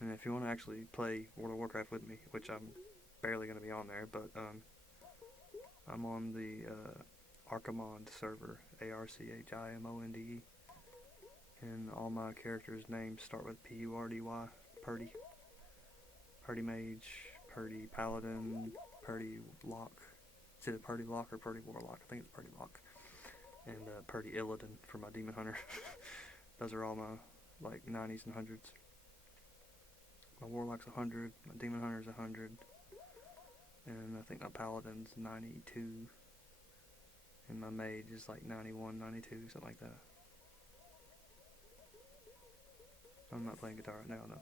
And if you want to actually play World of Warcraft with me, which I'm barely going to be on there, but I'm on the Archimond server, ARCHIMONDE, and all my characters' names start with PURDY, Purdy. Purdy Mage, Purdy Paladin, Purdy Lock. Is it Purdy Lock or Purdy Warlock? I think it's Purdy Lock. And Purdy Illidan for my Demon Hunter. Those are all my 90s and 100s. My Warlock's 100, my Demon Hunter's 100, and I think my Paladin's 92, and my Mage is 91, 92, something like that. I'm not playing guitar right now, no.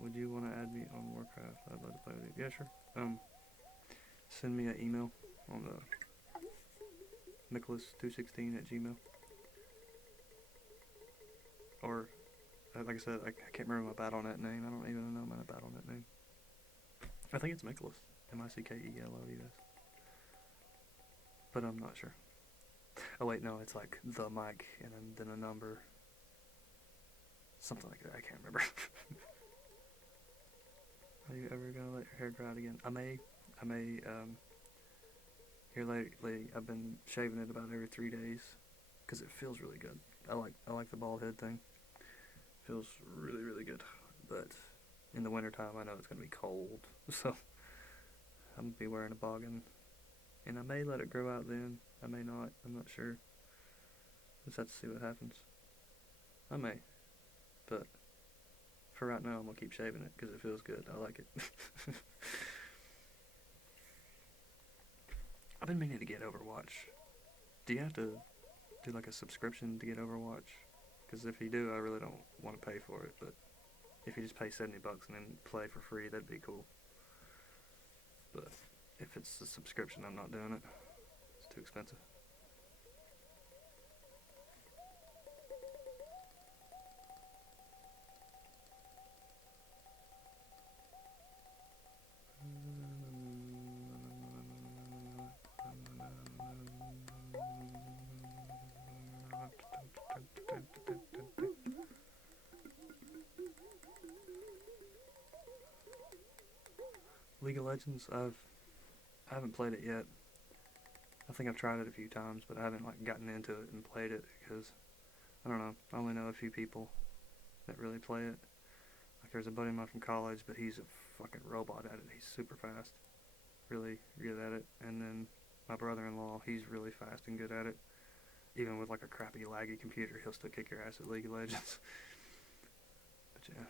Would you want to add me on Warcraft? I'd love to play with you. Yeah, sure. Send me an email on the Nicholas216@gmail. Or, like I said, I can't remember my Battle.net name. I don't even know my Battle.net name. I think it's Michaelos. MICKELOUS. But I'm not sure. Oh wait, no, it's like the Mike and then a number. Something like that. I can't remember. Are you ever gonna let your hair grow out again? I may. Here lately, I've been shaving it about every 3 days because it feels really good. I like the bald head thing. Feels really, really good. But in the wintertime, I know it's going to be cold. So I'm going to be wearing a boggin. And I may let it grow out then. I may not. I'm not sure. Just have to see what happens. I may. But for right now, I'm going to keep shaving it because it feels good. I like it. I've been meaning to get Overwatch. Do you have to do like a subscription to get Overwatch? Because if you do, I really don't want to pay for it, but if you just pay $70 and then play for free, that'd be cool. But if it's a subscription, I'm not doing it. It's too expensive. League of Legends, I haven't played it yet. I think I've tried it a few times, but I haven't gotten into it and played it because I don't know. I only know a few people that really play it. Like, there's a buddy of mine from college, but he's a fucking robot at it. He's super fast, really good at it. And then my brother-in-law, he's really fast and good at it. Even with a crappy laggy computer, he'll still kick your ass at League of Legends. But yeah.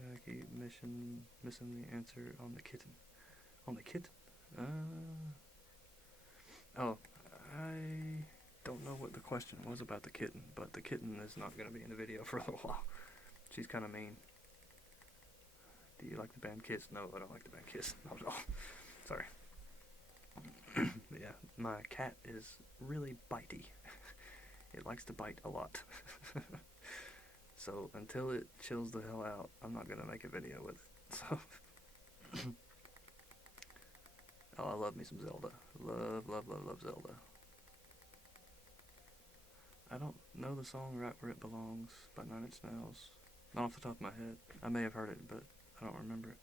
I keep missing the answer on the kitten. On the kitten? Oh, I don't know what the question was about the kitten, but the kitten is not going to be in the video for a little while. She's kind of mean. Do you like the band Kiss? No, I don't like the band Kiss. Not at all. Sorry. But yeah, my cat is really bitey. It likes to bite a lot. So until it chills the hell out, I'm not going to make a video with it. So oh, I love me some Zelda. Love, love, love, love Zelda. I don't know the song Right Where It Belongs by Nine Inch Nails. Not off the top of my head. I may have heard it, but I don't remember it.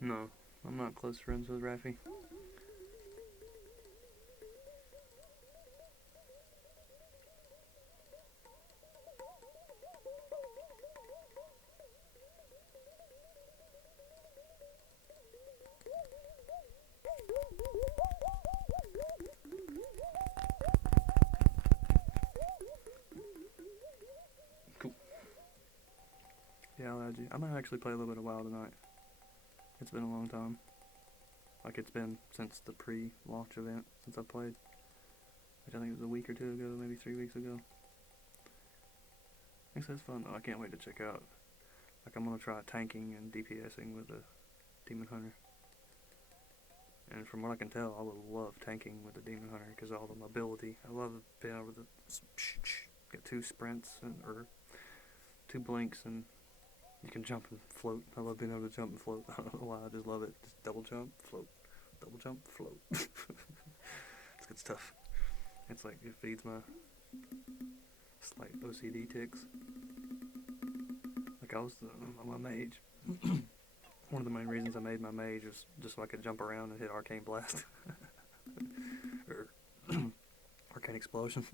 No, I'm not close friends with Raffy. Cool. Yeah, I'll add you. I might actually play a little bit of WoW tonight. It's been a long time. Like, it's been since the pre-launch event, since I played. Which I think it was a week or two ago, maybe 3 weeks ago. I think that's fun though. I can't wait to check out. Like, I'm gonna try tanking and DPSing with a Demon Hunter. And from what I can tell, I would love tanking with the Demon Hunter because of all the mobility. I love being able to get 2 sprints or 2 blinks and you can jump and float. I love being able to jump and float. I don't know why, I just love it. Just double jump, float. Double jump, float. It's good stuff. It's like, it feeds my slight OCD tics. Like, I'm a mage. One of the main reasons I made my mage was just so I could jump around and hit Arcane Blast. Or Arcane Explosion.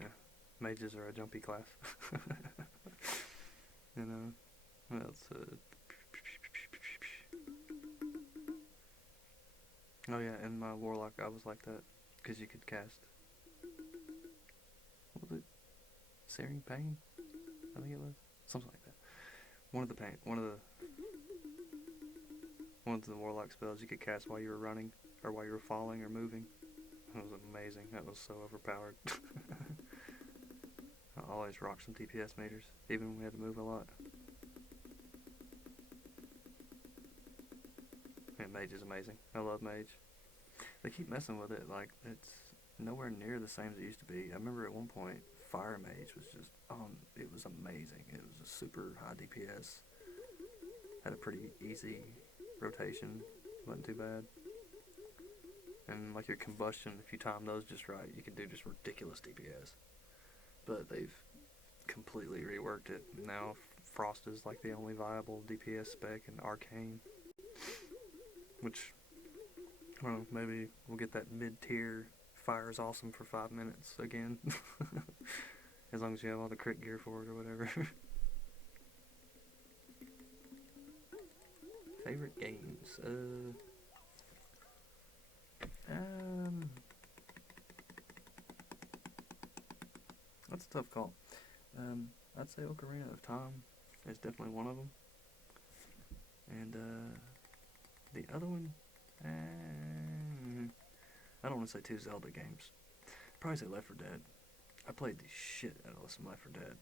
Yeah, mages are a jumpy class. You know, what else? Oh yeah, in my Warlock I was like that, because you could cast, what was it? Searing Pain? I think it was. Something like that. One of the Warlock spells you could cast while you were running, or while you were falling or moving. That was amazing. That was so overpowered. I always rocked some DPS meters, even when we had to move a lot. Yeah, Mage is amazing. I love Mage. They keep messing with it, like, it's nowhere near the same as it used to be. I remember at one point, Fire Mage was just, it was amazing. It was a super high DPS. Had a pretty easy rotation, wasn't too bad. And like your combustion, if you time those just right, you can do just ridiculous DPS. But they've completely reworked it. Now Frost is like the only viable DPS spec in Arcane. Which, I don't know, maybe we'll get that mid-tier fire is awesome for 5 minutes again. As long as you have all the crit gear for it or whatever. Favorite games? That's a tough call. I'd say Ocarina of Time is definitely one of them. And the other one, I don't want to say 2 Zelda games. Probably say Left 4 Dead. I played the shit out of some Left 4 Dead.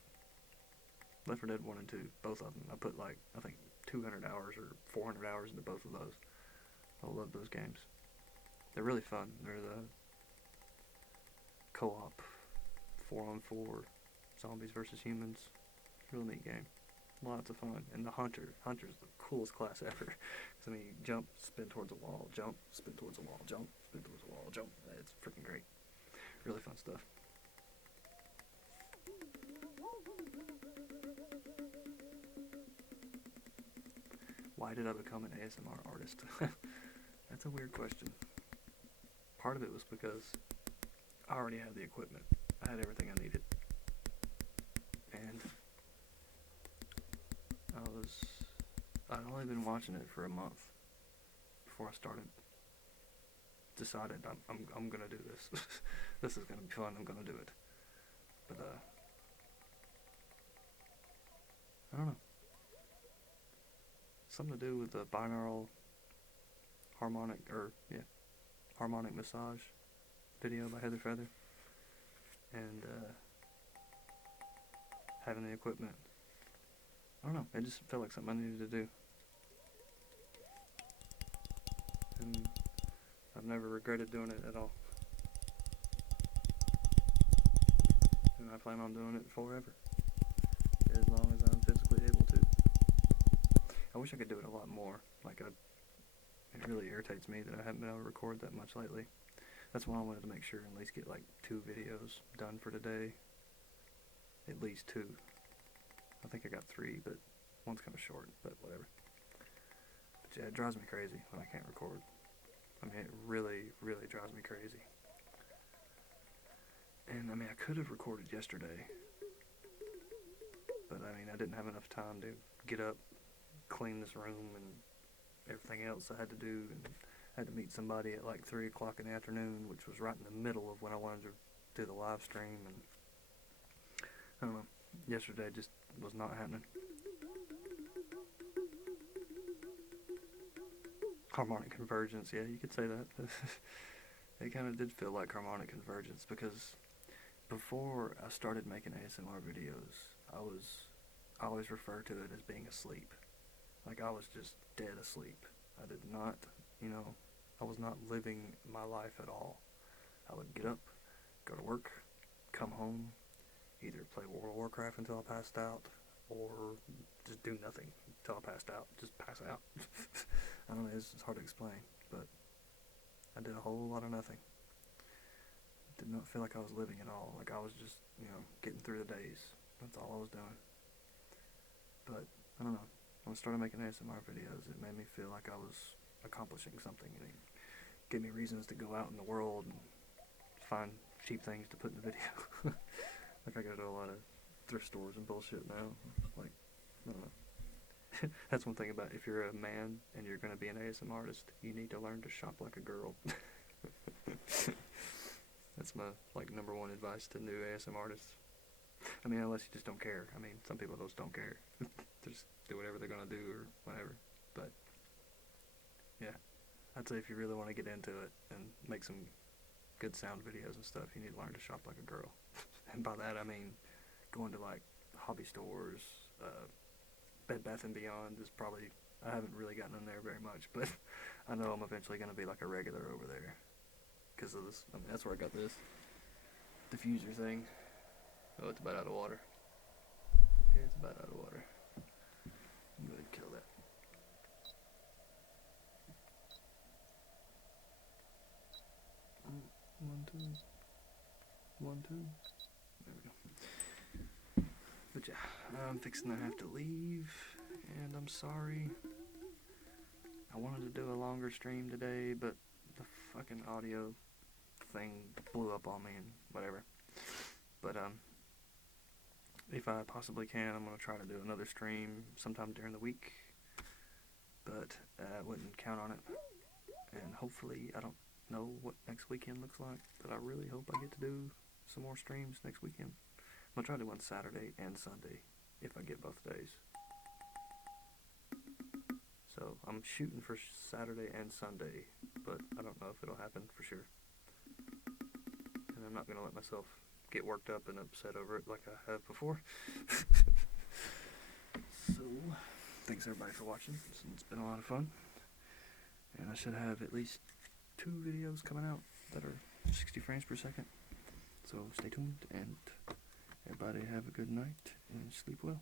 Left 4 Dead 1 and 2, both of them. I put like, I think 200 hours or 400 hours into both of those. I love those games. They're really fun. They're the co-op 4-on-4 zombies versus humans. Real neat game. Lots of fun. And the Hunter's the coolest class ever. Because, I mean, you jump, spin towards a wall, jump, spin towards a wall, jump, spin towards a wall, jump. It's freaking great. Really fun stuff. Why did I become an ASMR artist? That's a weird question. Part of it was because I already had the equipment. I had everything I needed. And I'd only been watching it for a month before I decided I'm gonna do this. This is gonna be fun, I'm gonna do it. But I don't know. Something to do with the binaural harmonic massage video by Heather Feather. And having the equipment. I don't know, it just felt like something I needed to do. And I've never regretted doing it at all. And I plan on doing it forever, as long as I'm physically able to. I wish I could do it a lot more. It really irritates me that I haven't been able to record that much lately. That's why I wanted to make sure and at least get like 2 videos done for today. At least 2. I think I got 3, but one's kind of short, but whatever. But yeah, it drives me crazy when I can't record. I mean, it really, really drives me crazy. And I mean, I could have recorded yesterday, but I mean, I didn't have enough time to get up, clean this room, and everything else I had to do, and I had to meet somebody at like 3 o'clock in the afternoon, which was right in the middle of when I wanted to do the live stream, and I don't know, yesterday just was not happening. Harmonic convergence, yeah, you could say that. It kind of did feel like harmonic convergence, because before I started making ASMR videos, I always referred to it as being asleep. Like I was just dead asleep. I did not, I was not living my life at all. I would get up, go to work, come home, either play World of Warcraft until I passed out, or just do nothing until I passed out. Just pass out. I don't know, it's hard to explain, but I did a whole lot of nothing. Did not feel like I was living at all. Like I was just, getting through the days. That's all I was doing. But, I don't know. When I started making ASMR videos, it made me feel like I was accomplishing something. And it gave me reasons to go out in the world and find cheap things to put in the video. Like I go to a lot of thrift stores and bullshit now. Like, I don't know. That's one thing about if you're a man and you're going to be an ASMR artist, you need to learn to shop like a girl. That's my number one advice to new ASMR artists. I mean, unless you just don't care. I mean, some people just don't care. They just do whatever they're going to do or whatever. But, yeah. I'd say if you really want to get into it and make some good sound videos and stuff, you need to learn to shop like a girl. And by that, I mean going to, hobby stores, Bed Bath & Beyond is probably, I haven't really gotten in there very much, but I know I'm eventually going to be a regular over there. Because of this, I mean, that's where I got this diffuser thing. Oh, it's about out of water. Yeah, it's about out of water. I'm going to kill that. One, two. There we go. But yeah, I'm fixing to have to leave, and I'm sorry. I wanted to do a longer stream today, but the fucking audio thing blew up on me and whatever. But if I possibly can, I'm going to try to do another stream sometime during the week, but I wouldn't count on it. And hopefully, I don't know what next weekend looks like, but I really hope I get to do some more streams next weekend. I'm going to try to do one Saturday and Sunday if I get both days. So I'm shooting for Saturday and Sunday, but I don't know if it'll happen for sure. And I'm not going to let myself get worked up and upset over it like I have before. So, thanks everybody for watching. It's been a lot of fun. And I should have at least 2 videos coming out that are 60 frames per second. So stay tuned, and everybody have a good night and sleep well.